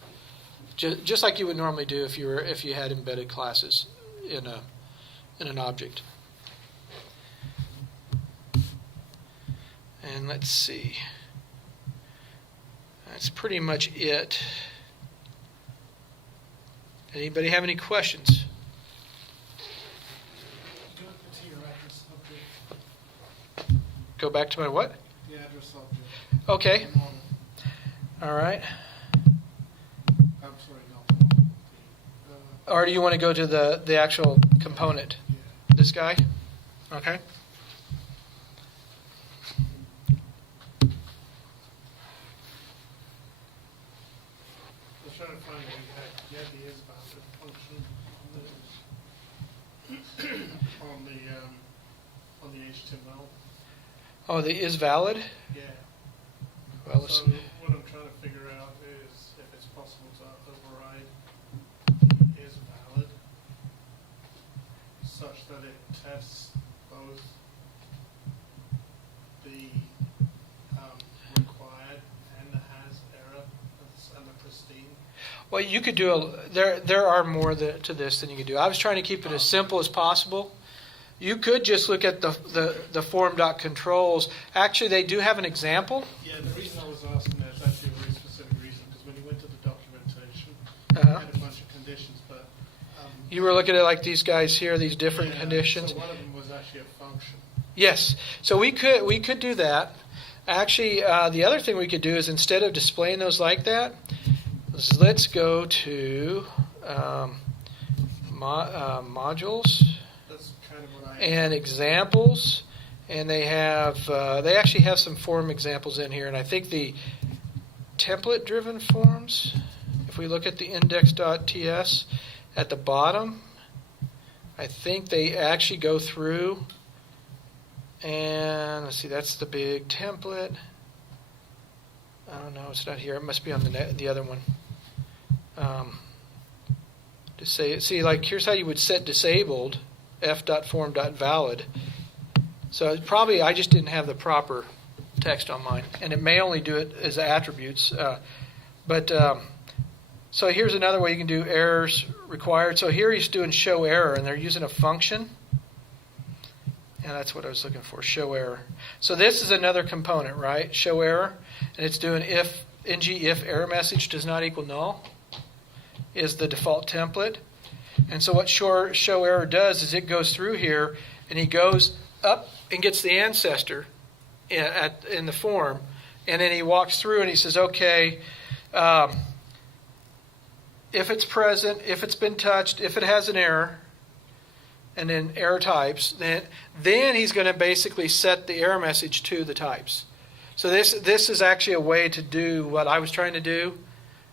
just like you would normally do if you had embedded classes in an object. And let's see. That's pretty much it. Anybody have any questions? Go to your address object. Go back to my what? The address object. Okay. The model. All right. I'm sorry, not the model. Or do you want to go to the actual component? Yeah. This guy? Okay. I was trying to find where you had the is-bounded function on the HTML. Oh, the is valid? Yeah. Well, let's So see. what I'm trying to figure out is if it's possible to override the is valid such that it tests both the required and the has error and the pristine. Well, you could do there are more to this than you could do. I was trying to keep it as simple as possible. You could just look at the form.controls. Actually, they do have an example. Yeah, the reason I was asking that is actually a very specific reason, because when you went to the documentation, Uh-huh. you had a bunch of conditions, but You were looking at like these guys here, these different yeah, conditions. So one of them was actually a function. Yes. So we could do that. Actually, the other thing we could do is instead of displaying those like that, let's go to modules That's kind of what I. and examples, and they actually have some form examples in here, and I think the template-driven forms. If we look at the index.ts at the bottom, I think they actually go through. And let's see, that's the big template. Oh no, it's not here. It must be on the other one. See, like here's how you would set disabled f.form.valid. So probably I just didn't have the proper text on mine, and it may only do it as attributes. So here's another way you can do errors required. So here he's doing show error, and they're using a function. And that's what I was looking for, show error. So this is another component, right? Show error. And it's doing if error message does not equal null is the default template. And so what show error does is it goes through here and he goes up and gets the ancestor in the form. And then he walks through and he says, okay, if it's present, if it's been touched, if it has an error, and then error types, then he's going to basically set the error message to the types. So this is actually a way to do what I was trying to do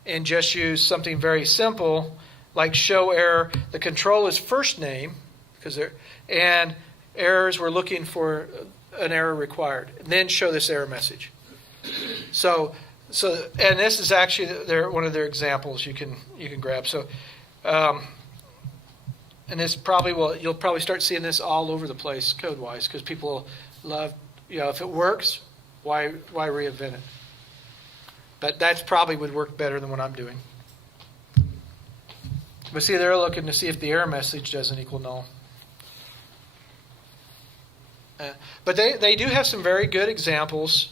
and just use something very simple like show error. The control is first name, and errors, we're looking for an error required. And then show this error message. So and this is actually one of their examples you can grab. So and this you'll probably start seeing this all over the place code-wise because people love, if it works, why reinvent it? But that probably would work better than what I'm doing. But see, they're looking to see if the error message doesn't equal null. But they do have some very good examples.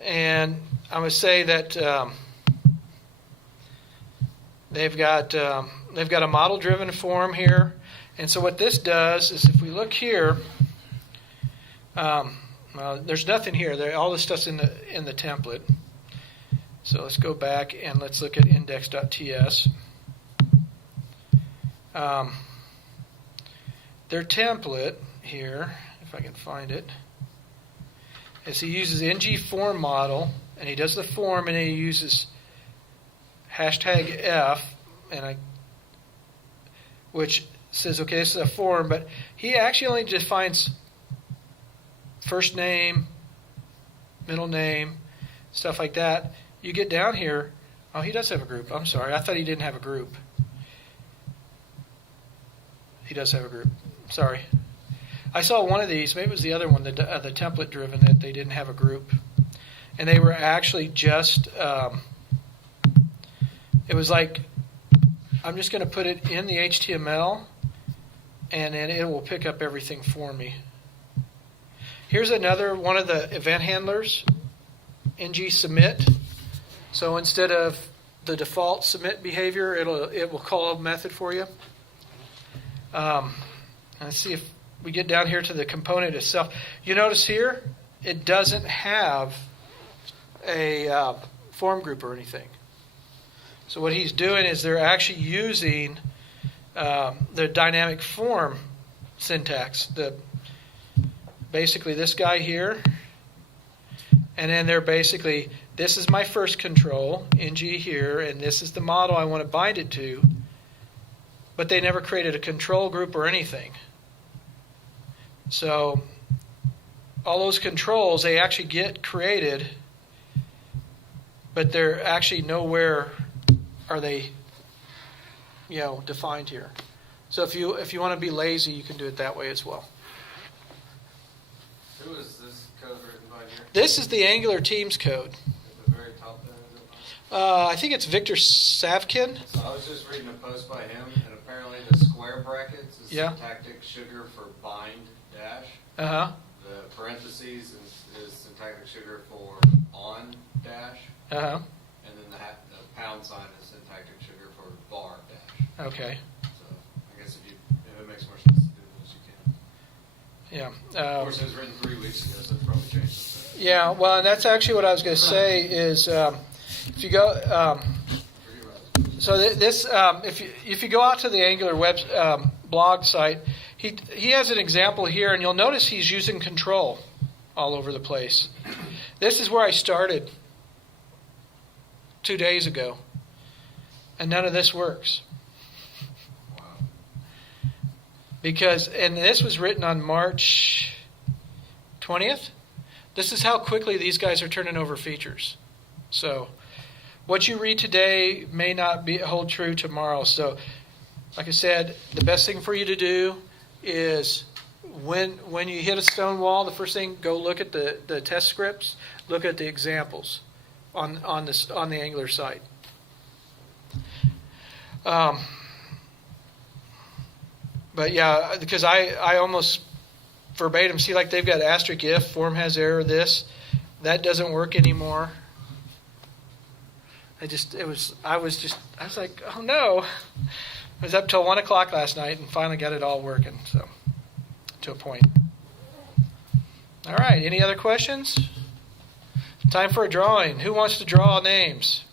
And I would say that they've got a model-driven form here, and so what this does is if we look here, well, there's nothing here. All this stuff's in the template. So let's go back and let's look at index.ts. Their template here, if I can find it, is he uses ng form model, and he does the form, and he uses hashtag F, which says, okay, this is a form, but he actually only defines first name, middle name, stuff like that. You get down here, oh, he does have a group. I'm sorry, I thought he didn't have a group. He does have a group. Sorry. I saw one of these, maybe it was the other one, the template driven, that they didn't have a group. And they were actually just, it was like, I'm just going to put it in the HTML, and then it will pick up everything for me. Here's another one of the event handlers, ng submit. So instead of the default submit behavior, it will call a method for you. Let's see if we get down here to the component itself. You notice here, it doesn't have a form group or anything. So what he's doing is they're actually using the dynamic form syntax. Basically this guy here, and then they're basically, this is my first control, ng here, and this is the model I want to bind it to, but they never created a control group or anything. So all those controls, they actually get created, but they're actually nowhere are they, defined here. So if you want to be lazy, you can do it that way as well. Who is this code written by here? This is the Angular Teams code. At the very top there, is it? I think it's Victor Savkin. So I was just reading a post by him, and apparently the square brackets is syntactic sugar for bind dash. Uh-huh. The parentheses is syntactic sugar for on dash. Uh-huh. And then the pound sign is syntactic sugar for bar dash. Okay. So I guess if it makes more sense to do this, you can. Yeah. Of course, it was written 3 weeks ago, so it's probably changed since then. Yeah, well, and that's actually what I was going to say is if you go... So this, if you go out to the Angular web blog site, he has an example here, and you'll notice he's using control all over the place. This is where I started 2 days ago, and none of this works. Wow. And this was written on March 20th. This is how quickly these guys are turning over features. So what you read today may not hold true tomorrow. So, like I said, the best thing for you to do is when you hit a stone wall, the first thing, go look at the test scripts, look at the examples on the Angular site. But yeah, because I almost verbatim see, like, they've got asterisk if form has error this that doesn't work anymore. I was like, oh no. I was up till 1 o'clock last night and finally got it all working, so to a point. All right, any other questions? Time for a drawing. Who wants to draw names?